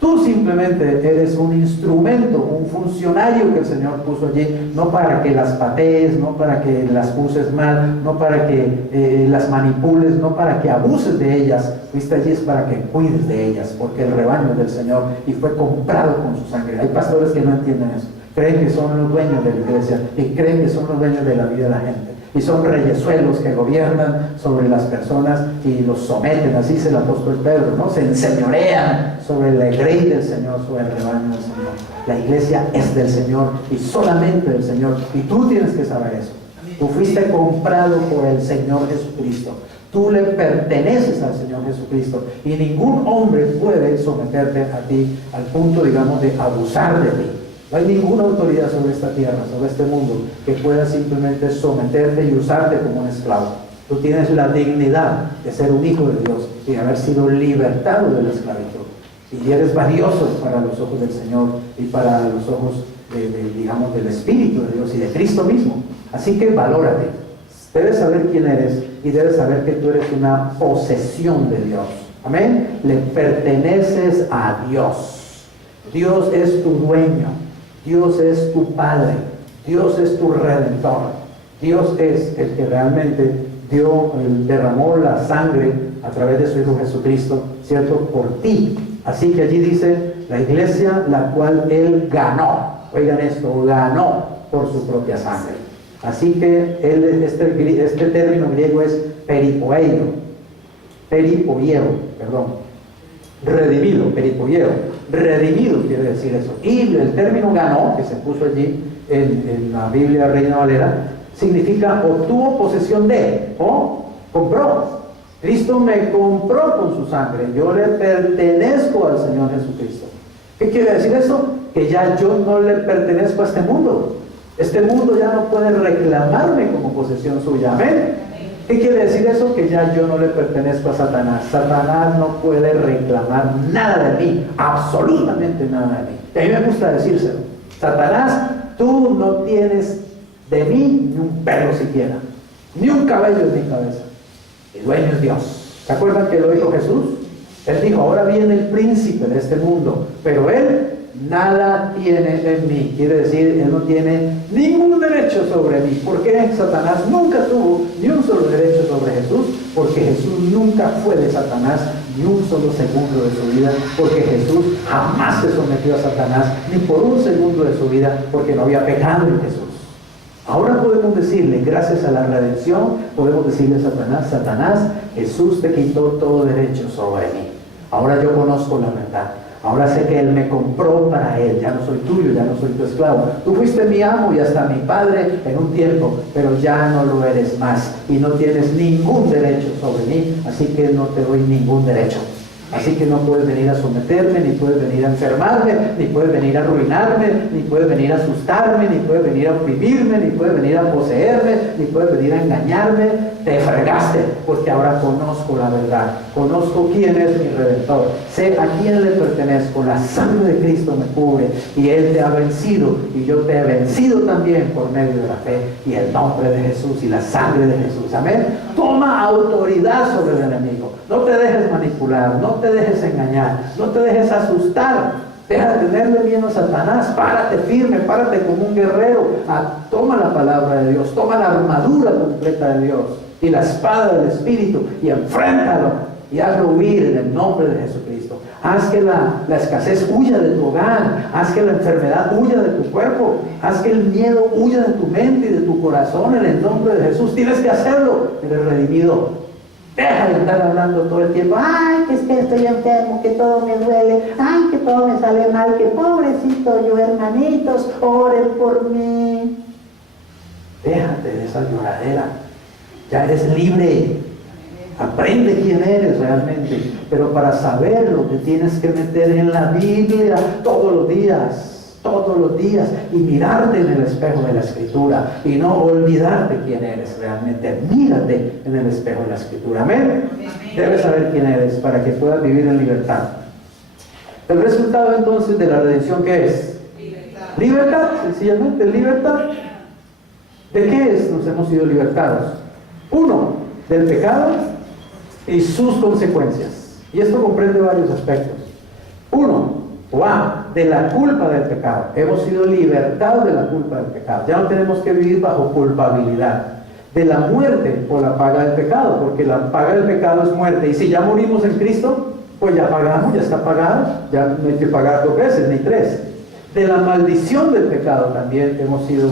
Tú simplemente eres un instrumento, un funcionario que el Señor puso allí, no para que las patees, no para que las uses mal, no para que las manipules, no para que abuses de ellas. Fuiste allí es para que cuides de ellas, porque el rebaño es del Señor y fue comprado con su sangre. Hay pastores que no entienden eso. Creen que son los dueños de la iglesia y creen que son los dueños de la vida de la gente. Y son reyesuelos que gobiernan sobre las personas y los someten, así dice el apóstol Pedro, ¿no? Se enseñorean sobre la grey del Señor, sobre el rebaño del Señor. La iglesia es del Señor y solamente del Señor. Y tú tienes que saber eso. Tú fuiste comprado por el Señor Jesucristo. Tú le perteneces al Señor Jesucristo. Y ningún hombre puede someterte a ti al punto, digamos, de abusar de ti. No hay ninguna autoridad sobre esta tierra, sobre este mundo, que pueda simplemente someterte y usarte como un esclavo. Tú tienes la dignidad de ser un hijo de Dios y de haber sido libertado de la esclavitud. Y eres valioso para los ojos del Señor y para los ojos, digamos, del Espíritu de Dios y de Cristo mismo. Así que valórate. Debes saber quién eres y debes saber que tú eres una posesión de Dios. Amén. Le perteneces a Dios. Dios es tu dueño. Dios es tu Padre, Dios es tu Redentor, Dios es el que realmente derramó la sangre a través de su Hijo Jesucristo, ¿cierto? Por ti. Así que allí dice, la iglesia la cual Él ganó, oigan esto, ganó por su propia sangre. Así que este término griego es peripoieo, peripoieo. Redimido quiere decir eso. Y el término ganó, que se puso allí en la Biblia Reina Valera, significa obtuvo posesión de, o compró. Cristo me compró con su sangre. Yo le pertenezco al Señor Jesucristo. ¿Qué quiere decir eso? Que ya yo no le pertenezco a este mundo. Este mundo ya no puede reclamarme como posesión suya. Amén. ¿Qué quiere decir eso? Que ya yo no le pertenezco a Satanás. Satanás no puede reclamar nada de mí, absolutamente nada de mí. Y a mí me gusta decírselo. Satanás, tú no tienes de mí ni un pelo siquiera, ni un cabello en mi cabeza. El dueño es Dios. ¿Se acuerdan que lo dijo Jesús? Él dijo, ahora viene el príncipe de este mundo, pero él nada tiene en mí. Quiere decir, él no tiene ningún derecho sobre mí. ¿Por qué? Satanás nunca tuvo ni un solo derecho sobre Jesús, porque Jesús nunca fue de Satanás ni un solo segundo de su vida, porque Jesús jamás se sometió a Satanás ni por un segundo de su vida, porque no había pecado en Jesús. Ahora podemos decirle, gracias a la redención, podemos decirle a Satanás, Satanás, Jesús te quitó todo derecho sobre mí. Ahora yo conozco la verdad. Ahora sé que Él me compró para Él. Ya no soy tuyo, ya no soy tu esclavo. Tú fuiste mi amo y hasta mi padre en un tiempo, pero ya no lo eres más. Y no tienes ningún derecho sobre mí, así que no te doy ningún derecho. Así que no puedes venir a someterme, ni puedes venir a enfermarme, ni puedes venir a arruinarme, ni puedes venir a asustarme, ni puedes venir a oprimirme, ni puedes venir a poseerme, ni puedes venir a engañarme. Te fregaste, porque ahora conozco la verdad, conozco quién es mi Redentor, sé a quién le pertenezco, la sangre de Cristo me cubre y Él te ha vencido y yo te he vencido también por medio de la fe y el nombre de Jesús y la sangre de Jesús. Amén. Toma autoridad sobre el enemigo, no te dejes manipular, no te dejes engañar, no te dejes asustar. Deja de tenerle miedo a Satanás, párate firme, párate como un guerrero. Toma la palabra de Dios, toma la armadura completa de Dios y la espada del Espíritu y enfréntalo y hazlo huir en el nombre de Jesucristo. Haz que la escasez huya de tu hogar, haz que la enfermedad huya de tu cuerpo, haz que el miedo huya de tu mente y de tu corazón en el nombre de Jesús. Tienes que hacerlo, eres redimido. Deja de estar hablando todo el tiempo, ay, que es que estoy enfermo, que todo me duele, ay, que todo me sale mal, que pobrecito yo, hermanitos, oren por mí. Déjate de esa lloradera, ya eres libre, aprende quién eres realmente, pero para saberlo te tienes que meter en la Biblia todos los días, y mirarte en el espejo de la Escritura y no olvidarte quién eres realmente. Mírate en el espejo de la Escritura. Amén. Debes saber quién eres para que puedas vivir en libertad. El resultado entonces de la redención, ¿qué es? Libertad, sencillamente libertad. ¿De qué es? Nos hemos sido libertados. Uno, del pecado y sus consecuencias. Y esto comprende varios aspectos. Uno, de la culpa del pecado. Hemos sido libertados de la culpa del pecado. Ya no tenemos que vivir bajo culpabilidad. De la muerte por la paga del pecado, porque la paga del pecado es muerte. Y si ya morimos en Cristo, pues ya pagamos, ya está pagado, ya no hay que pagar 2 veces ni 3. De la maldición del pecado también hemos sido,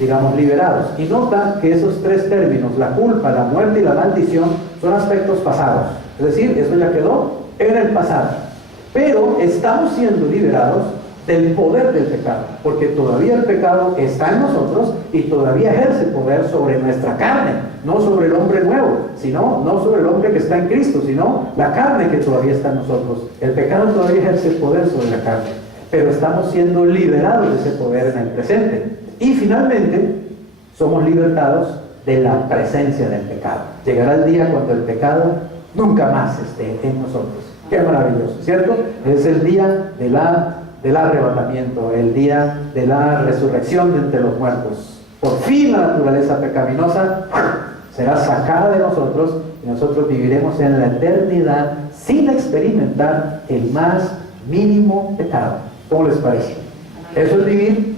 digamos, liberados. Y nota que esos 3 términos, la culpa, la muerte y la maldición, son aspectos pasados. Es decir, eso ya quedó en el pasado. Pero estamos siendo liberados del poder del pecado, porque todavía el pecado está en nosotros y todavía ejerce poder sobre nuestra carne, no sobre el hombre nuevo, no sobre el hombre que está en Cristo, sino la carne que todavía está en nosotros. El pecado todavía ejerce poder sobre la carne, pero estamos siendo liberados de ese poder en el presente. Y finalmente, somos libertados de la presencia del pecado. Llegará el día cuando el pecado nunca más esté en nosotros. Qué maravilloso, ¿cierto? Es el día del arrebatamiento, el día de la resurrección de entre los muertos. Por fin la naturaleza pecaminosa será sacada de nosotros y nosotros viviremos en la eternidad sin experimentar el más mínimo pecado. ¿Cómo les parece? Eso es vivir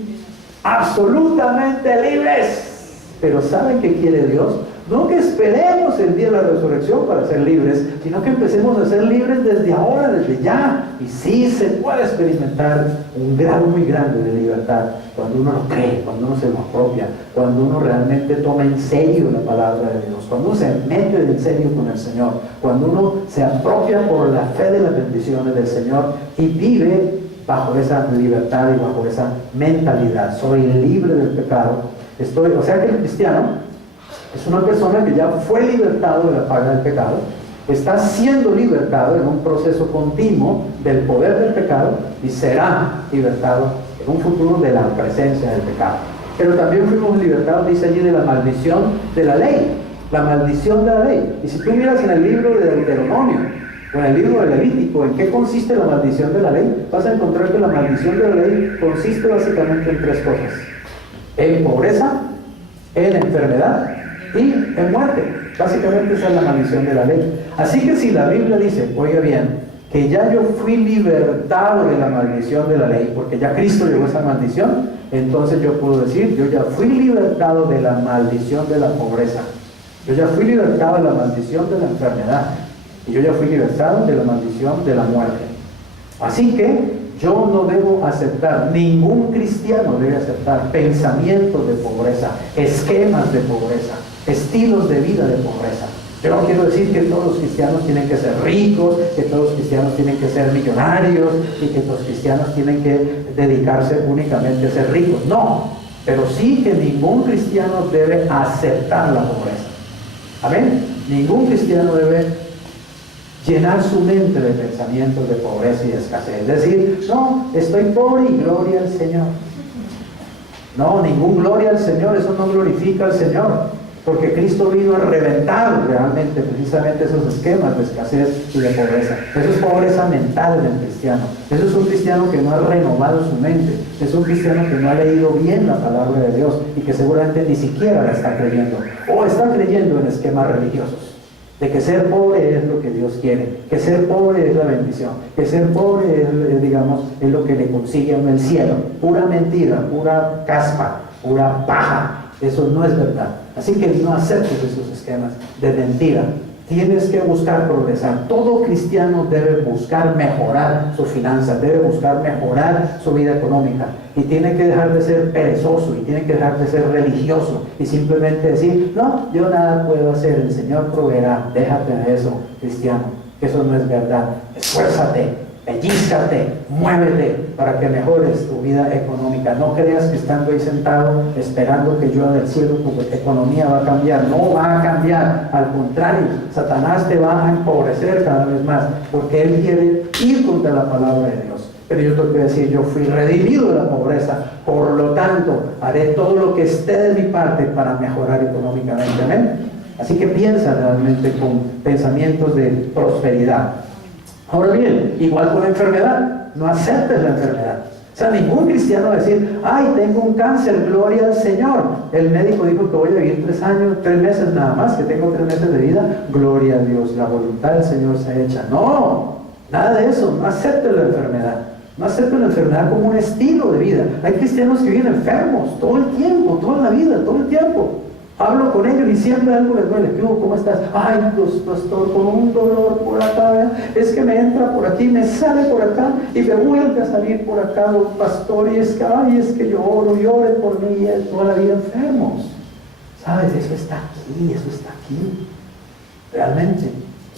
absolutamente libres. Pero ¿saben qué quiere Dios? No que esperemos el día de la resurrección para ser libres, sino que empecemos a ser libres desde ahora, desde ya. Y sí se puede experimentar un grado muy grande de libertad cuando uno lo cree, cuando uno se lo apropia, cuando uno realmente toma en serio la palabra de Dios, cuando uno se mete en serio con el Señor, cuando uno se apropia por la fe de las bendiciones del Señor y vive bajo esa libertad y bajo esa mentalidad. Soy libre del pecado. O sea que el cristiano es una persona que ya fue libertado de la paga del pecado, está siendo libertado en un proceso continuo del poder del pecado y será libertado en un futuro de la presencia del pecado. Pero también fuimos libertados, dice allí, de la maldición de la ley. La maldición de la ley. Y si tú miras en el libro de Deuteronomio o en el libro de Levítico, ¿en qué consiste la maldición de la ley? Vas a encontrar que la maldición de la ley consiste básicamente en 3 cosas: en pobreza, en enfermedad y en muerte. Básicamente esa es la maldición de la ley. Así que si la Biblia dice, oiga bien, que ya yo fui libertado de la maldición de la ley, porque ya Cristo llevó esa maldición, entonces yo puedo decir, yo ya fui libertado de la maldición de la pobreza, yo ya fui libertado de la maldición de la enfermedad, y yo ya fui libertado de la maldición de la muerte. Así que yo no debo aceptar, ningún cristiano debe aceptar pensamientos de pobreza, esquemas de pobreza, estilos de vida de pobreza. Yo no quiero decir que todos los cristianos tienen que ser ricos, que todos los cristianos tienen que ser millonarios y que los cristianos tienen que dedicarse únicamente a ser ricos. No, pero sí que ningún cristiano debe aceptar la pobreza. Amén. Ningún cristiano debe llenar su mente de pensamientos de pobreza y de escasez. Es decir, no, estoy pobre y gloria al Señor. No, ningún gloria al Señor, eso no glorifica al Señor. Porque Cristo vino a reventar realmente, precisamente esos esquemas de escasez y de pobreza. Eso es pobreza mental del cristiano. Eso es un cristiano que no ha renovado su mente. Es un cristiano que no ha leído bien la palabra de Dios y que seguramente ni siquiera la está creyendo. O está creyendo en esquemas religiosos. De que ser pobre es lo que Dios quiere, que ser pobre es la bendición, que ser pobre es, digamos, es lo que le consigue en el cielo. Pura mentira, pura caspa, pura paja. Eso no es verdad. Así que no aceptes esos esquemas de mentira. Tienes que buscar progresar. Todo cristiano debe buscar mejorar sus finanzas, debe buscar mejorar su vida económica. Y tiene que dejar de ser perezoso y tiene que dejar de ser religioso y simplemente decir, no, yo nada puedo hacer, el Señor proveerá. Déjate de eso, cristiano. Eso no es verdad. Esfuérzate. pellízcate, muévete para que mejores tu vida económica. No creas que estando ahí sentado esperando que llueva del cielo tu economía va a cambiar. No va a cambiar, al contrario, Satanás te va a empobrecer cada vez más porque él quiere ir contra la palabra de Dios. Pero yo tengo que decir, yo fui redimido de la pobreza, por lo tanto haré todo lo que esté de mi parte para mejorar económicamente. Amén. Así que piensa realmente con pensamientos de prosperidad. Ahora bien, igual con la enfermedad, no aceptes la enfermedad. O sea, ningún cristiano va a decir, ay, tengo un cáncer, gloria al Señor. El médico dijo que voy a vivir 3 años, 3 meses nada más, que tengo 3 meses de vida, gloria a Dios, la voluntad del Señor se echa. No, nada de eso, no aceptes la enfermedad. No aceptes la enfermedad como un estilo de vida. Hay cristianos que viven enfermos todo el tiempo, toda la vida, todo el tiempo. Hablo con ellos y siempre algo les duele. ¿Cómo estás? Ay, pastor, con un dolor por acá, ¿verdad? Es que me entra por aquí, me sale por acá y me vuelve a salir por acá, pastor, y es que, ay, es que lloro, llore por mí, y es toda la vida enfermos. ¿Sabes? Eso está aquí. Realmente.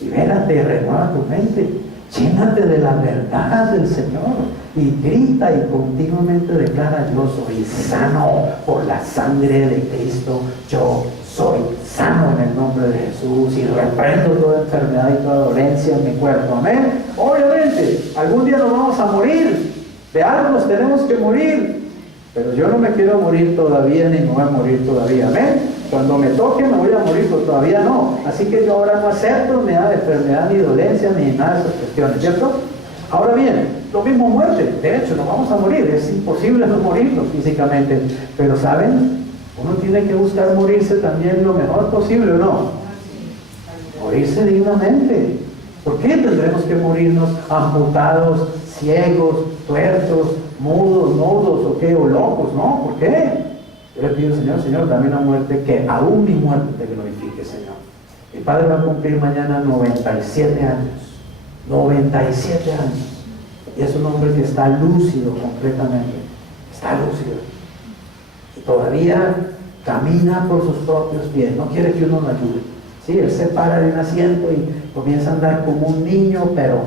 Libérate, renueva tu mente. Llénate de la verdad del Señor y grita y continuamente declara: yo soy sano por la sangre de Cristo, yo soy sano en el nombre de Jesús y reprendo toda enfermedad y toda dolencia en mi cuerpo. Amén. Obviamente, algún día nos vamos a morir, de algo nos tenemos que morir, pero yo no me quiero morir todavía ni me voy a morir todavía. Amén. Cuando me toque me voy a morir, pero todavía no. Así que yo ahora no acepto nada de enfermedad, ni dolencia, ni nada de esas cuestiones, ¿cierto? Ahora bien, lo mismo muerte. De hecho, nos vamos a morir. Es imposible no morirnos físicamente. Pero ¿saben? Uno tiene que buscar morirse también lo mejor posible, ¿o no? Morirse dignamente. ¿Por qué tendremos que morirnos amputados, ciegos, tuertos, mudos, o qué, o locos? No, ¿por qué? Yo le pido, Señor, dame una muerte que aún mi muerte te glorifique, Señor. Mi padre va a cumplir mañana 97 años. 97 años. Y es un hombre que está lúcido completamente. Está lúcido. Y todavía camina por sus propios pies. No quiere que uno lo ayude. Sí, él se para de un asiento y comienza a andar como un niño, pero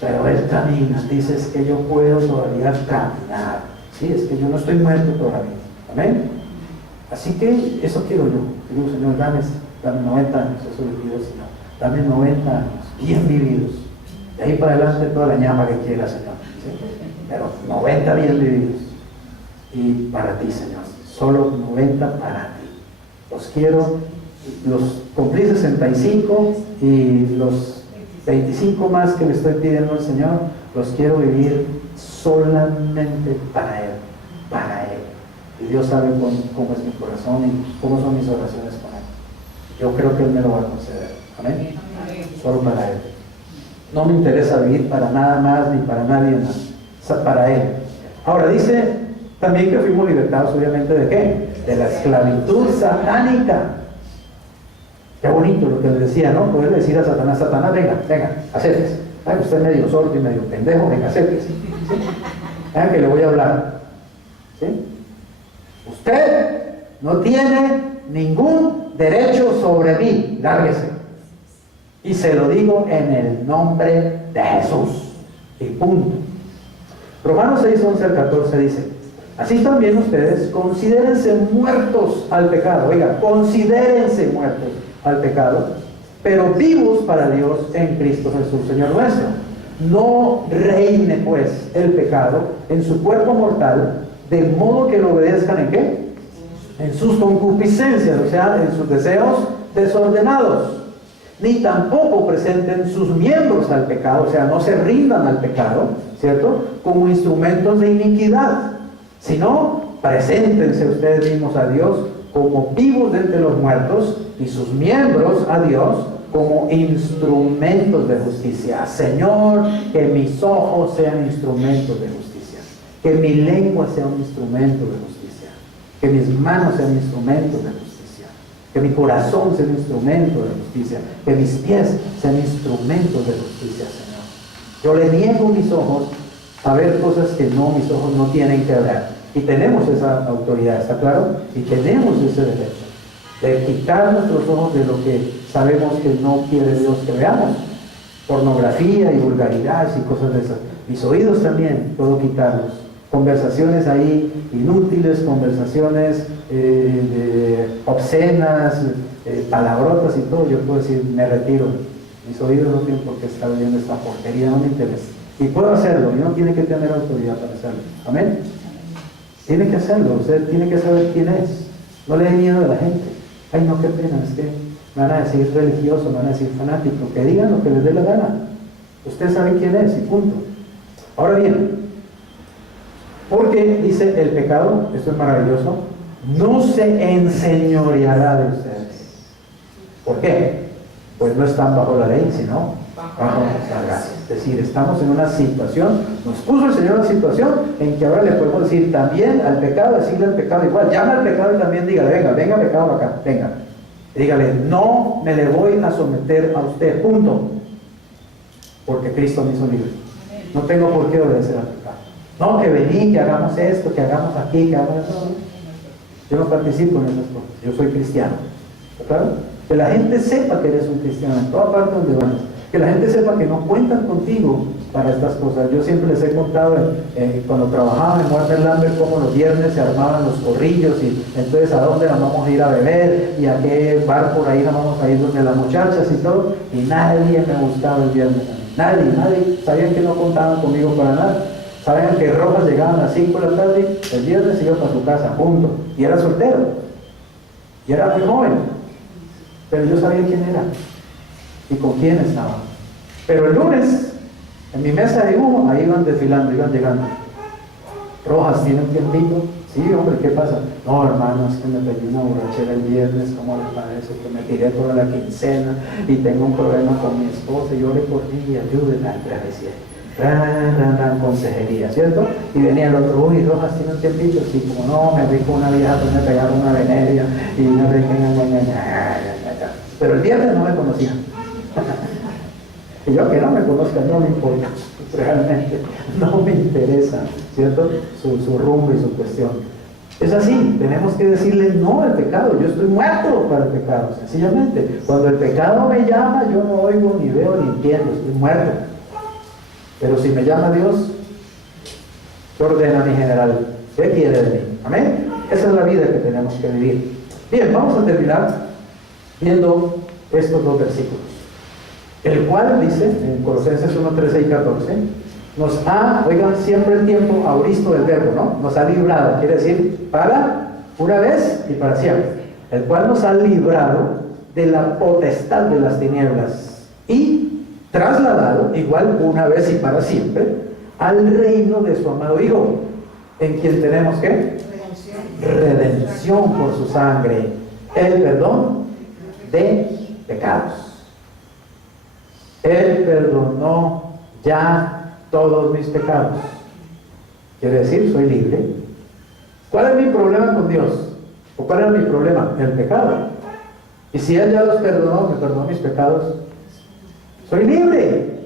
él camina. Dice: es que yo puedo todavía caminar. Sí, es que yo no estoy muerto todavía. Amén. Así que eso quiero yo. Digo: Señor, dame 90 años. Eso le pido, Señor. Dame 90 años, bien vividos. De ahí para adelante toda la ñama que quiera, Señor. ¿Sí? Pero 90 bien vividos. Y para ti, Señor. Solo 90 para ti. Los quiero. Los cumplí 65 y los 25 más que le estoy pidiendo al Señor, los quiero vivir solamente para Él. Para Él. Y Dios sabe cómo es mi corazón y cómo son mis oraciones con Él. Yo creo que Él me lo va a conceder. Amén. Solo para Él. No me interesa vivir para nada más ni para nadie más. Para Él. Ahora dice también que fuimos libertados, obviamente, ¿de qué? De la esclavitud satánica. Qué bonito lo que le decía, ¿no? Poder decir a Satanás: Satanás, venga, acérquese. Ay, usted es medio sordo y medio pendejo, venga, acérquese. ¿Sí? Venga, que le voy a hablar. ¿Sí? Usted no tiene ningún derecho sobre mí, lárguese. Y se lo digo en el nombre de Jesús. Y punto. Romanos 6, 11 al 14 dice: así también ustedes considérense muertos al pecado. Oiga, considérense muertos al pecado, pero vivos para Dios en Cristo Jesús, Señor nuestro. No reine pues el pecado en su cuerpo mortal, de modo que lo obedezcan ¿en qué? En sus concupiscencias, o sea, en sus deseos desordenados. Ni tampoco presenten sus miembros al pecado, o sea, no se rindan al pecado, ¿cierto? Como instrumentos de iniquidad, sino preséntense ustedes mismos a Dios como vivos de entre los muertos y sus miembros a Dios como instrumentos de justicia. Señor, que mis ojos sean instrumentos de justicia, que mi lengua sea un instrumento de justicia, que mis manos sean instrumentos de justicia, que mi corazón sea un instrumento de justicia, que mis pies sean instrumentos de justicia, Señor. Yo le niego mis ojos a ver cosas que mis ojos no tienen que ver. Y tenemos esa autoridad, ¿está claro? Y tenemos ese derecho de quitar nuestros ojos de lo que sabemos que no quiere Dios que veamos. pornografía y vulgaridades y cosas de esas. Mis oídos también puedo quitarlos. Conversaciones ahí inútiles, conversaciones obscenas, palabrotas y todo. Yo puedo decir, me retiro. Mis oídos no tienen por qué estar oyendo esta porquería, no me interesa. Y puedo hacerlo, y no tiene que tener autoridad para hacerlo. Amén. Tiene que hacerlo, usted tiene que saber quién es. No le dé miedo a la gente. Ay, no, qué pena, es que me van a decir religioso, me van a decir fanático. Que digan lo que les dé la gana. Usted sabe quién es y punto. Ahora bien, porque dice el pecado, esto es maravilloso, no se enseñoreará de ustedes. ¿Por qué? Pues no están bajo la ley, sino bajo la gracia. Es decir, estamos en una situación, nos puso el Señor en una situación en que ahora le podemos decir también al pecado, decirle al pecado igual, llama al pecado y también dígale, venga pecado acá, venga. Y dígale, no me le voy a someter a usted, punto. Porque Cristo me hizo libre. No tengo por qué obedecer al pecado. No, que vení, que hagamos esto, que hagamos aquí, que hagamos eso. Yo no participo en esas cosas, yo soy cristiano. ¿Está claro? Que la gente sepa que eres un cristiano en toda parte donde vayas. Que la gente sepa que no cuentan contigo para estas cosas. Yo siempre les he contado cuando trabajaba en Warner Lambert cómo los viernes se armaban los corrillos y entonces a dónde nos vamos a ir a beber y a qué bar por ahí nos vamos a ir donde las muchachas y todo. Y nadie me gustaba el viernes. Nadie. Sabían que no contaban conmigo para nada. Sabían que Rojas llegaban a las 5 de la tarde, el viernes iba para su casa, punto. Y era soltero. Y era muy joven. Pero yo sabía quién era y con quién estaba. Pero el lunes, en mi mesa de dibujo, ahí iban desfilando, iban llegando. Rojas, ¿tiene un tiempito? Sí, hombre, ¿qué pasa? No, hermano, es que me pedí una borrachera el viernes, ¿cómo les parece? Que me tiré toda la quincena y tengo un problema con mi esposa y yo le por mí y ayúdenme a decir. Consejería, ¿cierto? Y venía el otro, uy, Rojas, ¿tiene un tiempito? Sí, como no, me vi con una vieja, pues me pegaron una veneria y una pero el viernes no me conocía. Y yo que no me conozca, no me importa, realmente, no me interesa, ¿cierto? Su rumbo y su cuestión. Es así, tenemos que decirle no al pecado. Yo estoy muerto para el pecado, sencillamente. Cuando el pecado me llama, yo no oigo, ni veo, ni entiendo, estoy muerto. Pero si me llama Dios, ¿qué ordena mi general? ¿Qué quiere de mí? ¿Amén? Esa es la vida que tenemos que vivir. Bien, vamos a terminar viendo estos dos versículos. El cual dice, en Colosenses 1, 13 y 14, nos ha, oigan, siempre el tiempo auristo del verbo, ¿no? Nos ha librado, quiere decir, para una vez y para siempre. El cual nos ha librado de la potestad de las tinieblas y trasladado, igual una vez y para siempre, al reino de su amado Hijo, en quien tenemos ¿qué? Redención por su sangre, el perdón de pecados. Él perdonó ya todos mis pecados. Quiere decir, soy libre. ¿Cuál es mi problema con Dios? ¿O cuál era mi problema? El pecado. Y si Él ya los perdonó, me perdonó mis pecados, soy libre.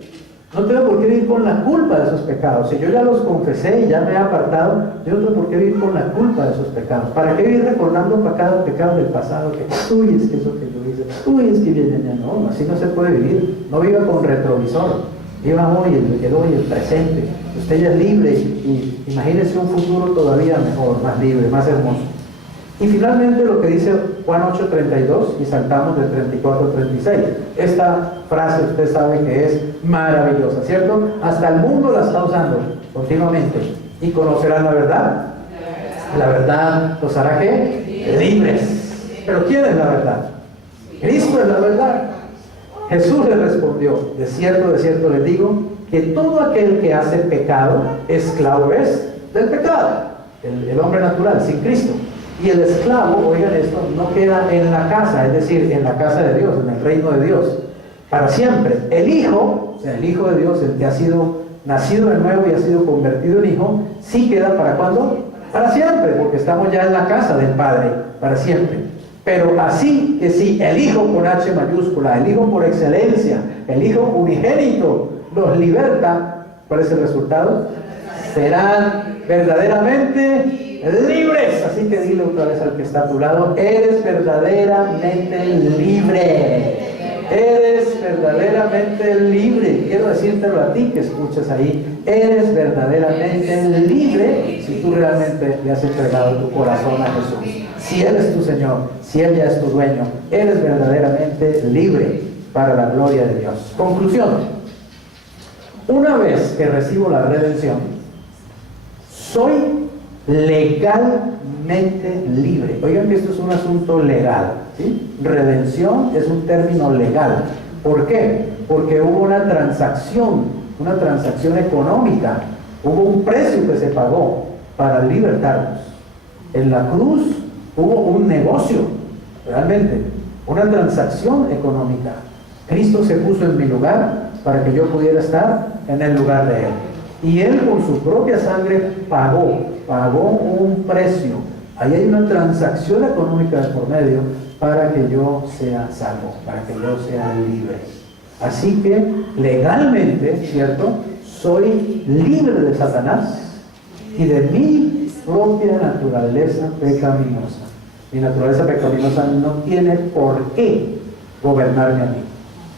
No tengo por qué vivir con la culpa de esos pecados. Si yo ya los confesé y ya me he apartado, yo no tengo por qué vivir con la culpa de esos pecados. ¿Para qué vivir recordando cada pecado del pasado? Que, uy, es que eso que yo hice, uy, es que viene ya. No, así no se puede vivir. No viva con retrovisor. Viva hoy, el presente. Usted ya es libre y imagínese un futuro todavía mejor, más libre, más hermoso. Y finalmente lo que dice Juan 8:32, y saltamos del 34 al 36. Esta frase usted sabe que es maravillosa, ¿cierto? Hasta el mundo la está usando continuamente. Y conocerán la verdad. La verdad los hará ¿qué? Libres. Pero ¿quién es la verdad? Cristo es la verdad. Jesús le respondió, de cierto les digo, que todo aquel que hace pecado, esclavo es del pecado. El hombre natural, sin Cristo. Y el esclavo, oigan esto, no queda en la casa, es decir, en la casa de Dios, en el reino de Dios, para siempre. El Hijo, o sea, el Hijo de Dios, el que ha sido nacido de nuevo y ha sido convertido en Hijo, sí queda ¿para cuándo? Para siempre, porque estamos ya en la casa del Padre, para siempre. Pero así que si el Hijo con H mayúscula, el Hijo por excelencia, el Hijo unigénito, los liberta, ¿cuál es el resultado? Serán verdaderamente libres. Así que dile otra vez al que está a tu lado, eres verdaderamente libre. Eres verdaderamente libre. Quiero decírtelo a ti que escuchas ahí. Eres verdaderamente libre si tú realmente le has entregado tu corazón a Jesús. Si Él es tu Señor, si Él ya es tu dueño, eres verdaderamente libre para la gloria de Dios. Conclusión. Una vez que recibo la redención, soy legalmente libre. Oigan que esto es un asunto legal, ¿sí? Redención es un término legal. ¿Por qué? Porque hubo una transacción económica, hubo un precio que se pagó para libertarnos. En la cruz hubo un negocio, realmente, una transacción económica. Cristo se puso en mi lugar para que yo pudiera estar en el lugar de Él. Y Él con su propia sangre pagó un precio. Ahí hay una transacción económica de por medio para que yo sea salvo, para que yo sea libre. Así que legalmente, ¿cierto? Soy libre de Satanás y de mi propia naturaleza pecaminosa. Mi naturaleza pecaminosa no tiene por qué gobernarme a mí.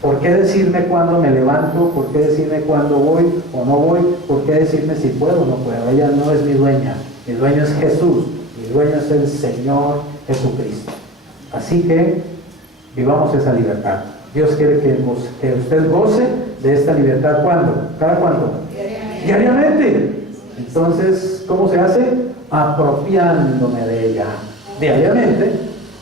¿Por qué decirme cuándo me levanto? ¿Por qué decirme cuándo voy o no voy? ¿Por qué decirme si puedo o no puedo? Ella no es mi dueña. Mi dueño es Jesús. Mi dueño es el Señor Jesucristo. Así que vivamos esa libertad. Dios quiere que usted goce de esta libertad. ¿Cuándo? ¿Cada cuándo? Diariamente. Entonces, ¿cómo se hace? Apropiándome de ella diariamente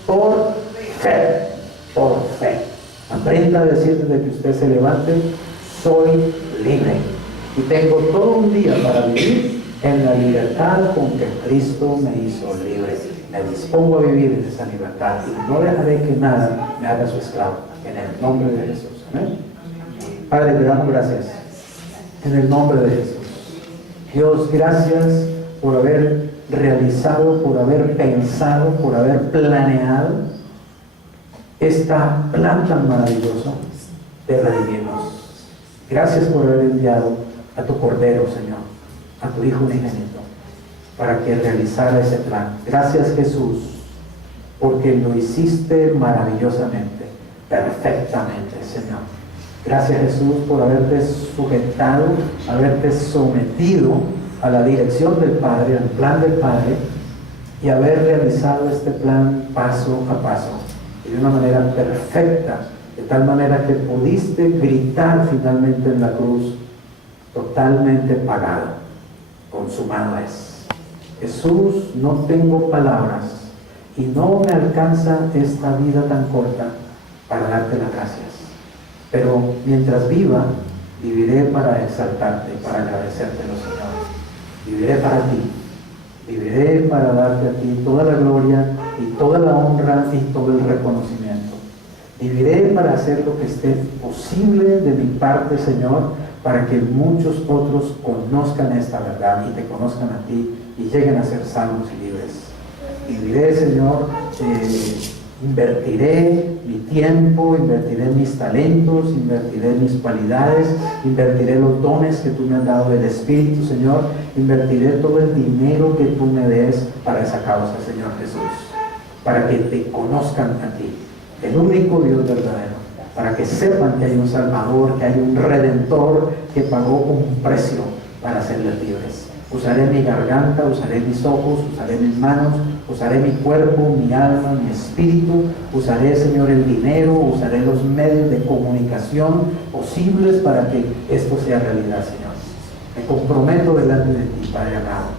por fe. Por fe. Aprenda a decir desde que usted se levante, soy libre. Y tengo todo un día para vivir en la libertad con que Cristo me hizo libre. Me dispongo a vivir en esa libertad y no dejaré que nada me haga su esclavo. En el nombre de Jesús. ¿Amén? Padre, te damos gracias. En el nombre de Jesús. Dios, gracias por haber realizado, por haber pensado, por haber planeado esta plan tan maravillosa de redimirnos. Gracias por haber enviado a tu Cordero, Señor, a tu Hijo unigénito, para que realizara ese plan. Gracias, Jesús, porque lo hiciste maravillosamente, perfectamente, Señor. Gracias, Jesús, por haberte sujetado, haberte sometido a la dirección del Padre, al plan del Padre, y haber realizado este plan paso a paso, y de una manera perfecta, de tal manera que pudiste gritar finalmente en la cruz, totalmente pagado, consumado es. Jesús, no tengo palabras y no me alcanza esta vida tan corta para darte las gracias, pero mientras viva, viviré para exaltarte, para agradecértelo, Señor. Viviré para ti, viviré para darte a ti toda la gloria y toda la honra y todo el reconocimiento. Viviré para hacer lo que esté posible de mi parte, Señor, para que muchos otros conozcan esta verdad y te conozcan a ti y lleguen a ser salvos y libres. Viviré, Señor, invertiré mi tiempo, invertiré mis talentos, invertiré mis cualidades, invertiré los dones que tú me has dado del Espíritu, Señor, invertiré todo el dinero que tú me des para esa causa, Señor Jesús, para que te conozcan a ti, el único Dios verdadero, para que sepan que hay un Salvador, que hay un Redentor que pagó un precio para hacerles libres. Usaré mi garganta, usaré mis ojos, usaré mis manos, usaré mi cuerpo, mi alma, mi espíritu, usaré, Señor, el dinero, usaré los medios de comunicación posibles para que esto sea realidad, Señor. Me comprometo delante de ti, Padre amado.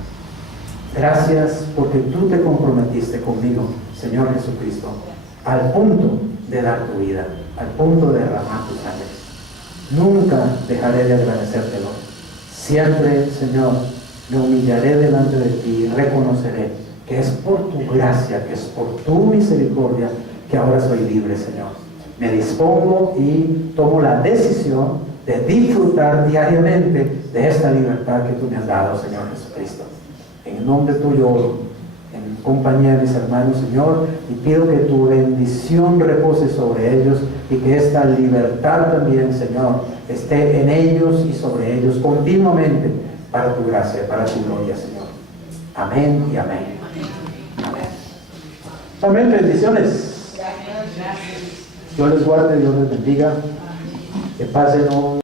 Gracias porque tú te comprometiste conmigo, Señor Jesucristo, al punto de dar tu vida, al punto de derramar tu sangre. Nunca dejaré de agradecértelo. Siempre, Señor, me humillaré delante de ti y reconoceré que es por tu gracia, que es por tu misericordia que ahora soy libre, Señor. Me dispongo y tomo la decisión de disfrutar diariamente de esta libertad que tú me has dado, Señor Jesucristo. En el nombre tuyo oro, en compañía de mis hermanos, Señor, y pido que tu bendición repose sobre ellos y que esta libertad también, Señor, esté en ellos y sobre ellos continuamente para tu gracia, para tu gloria, Señor. Amén y amén. Amén. Amén. Bendiciones. Dios les guarde, Dios les bendiga. Que pasen un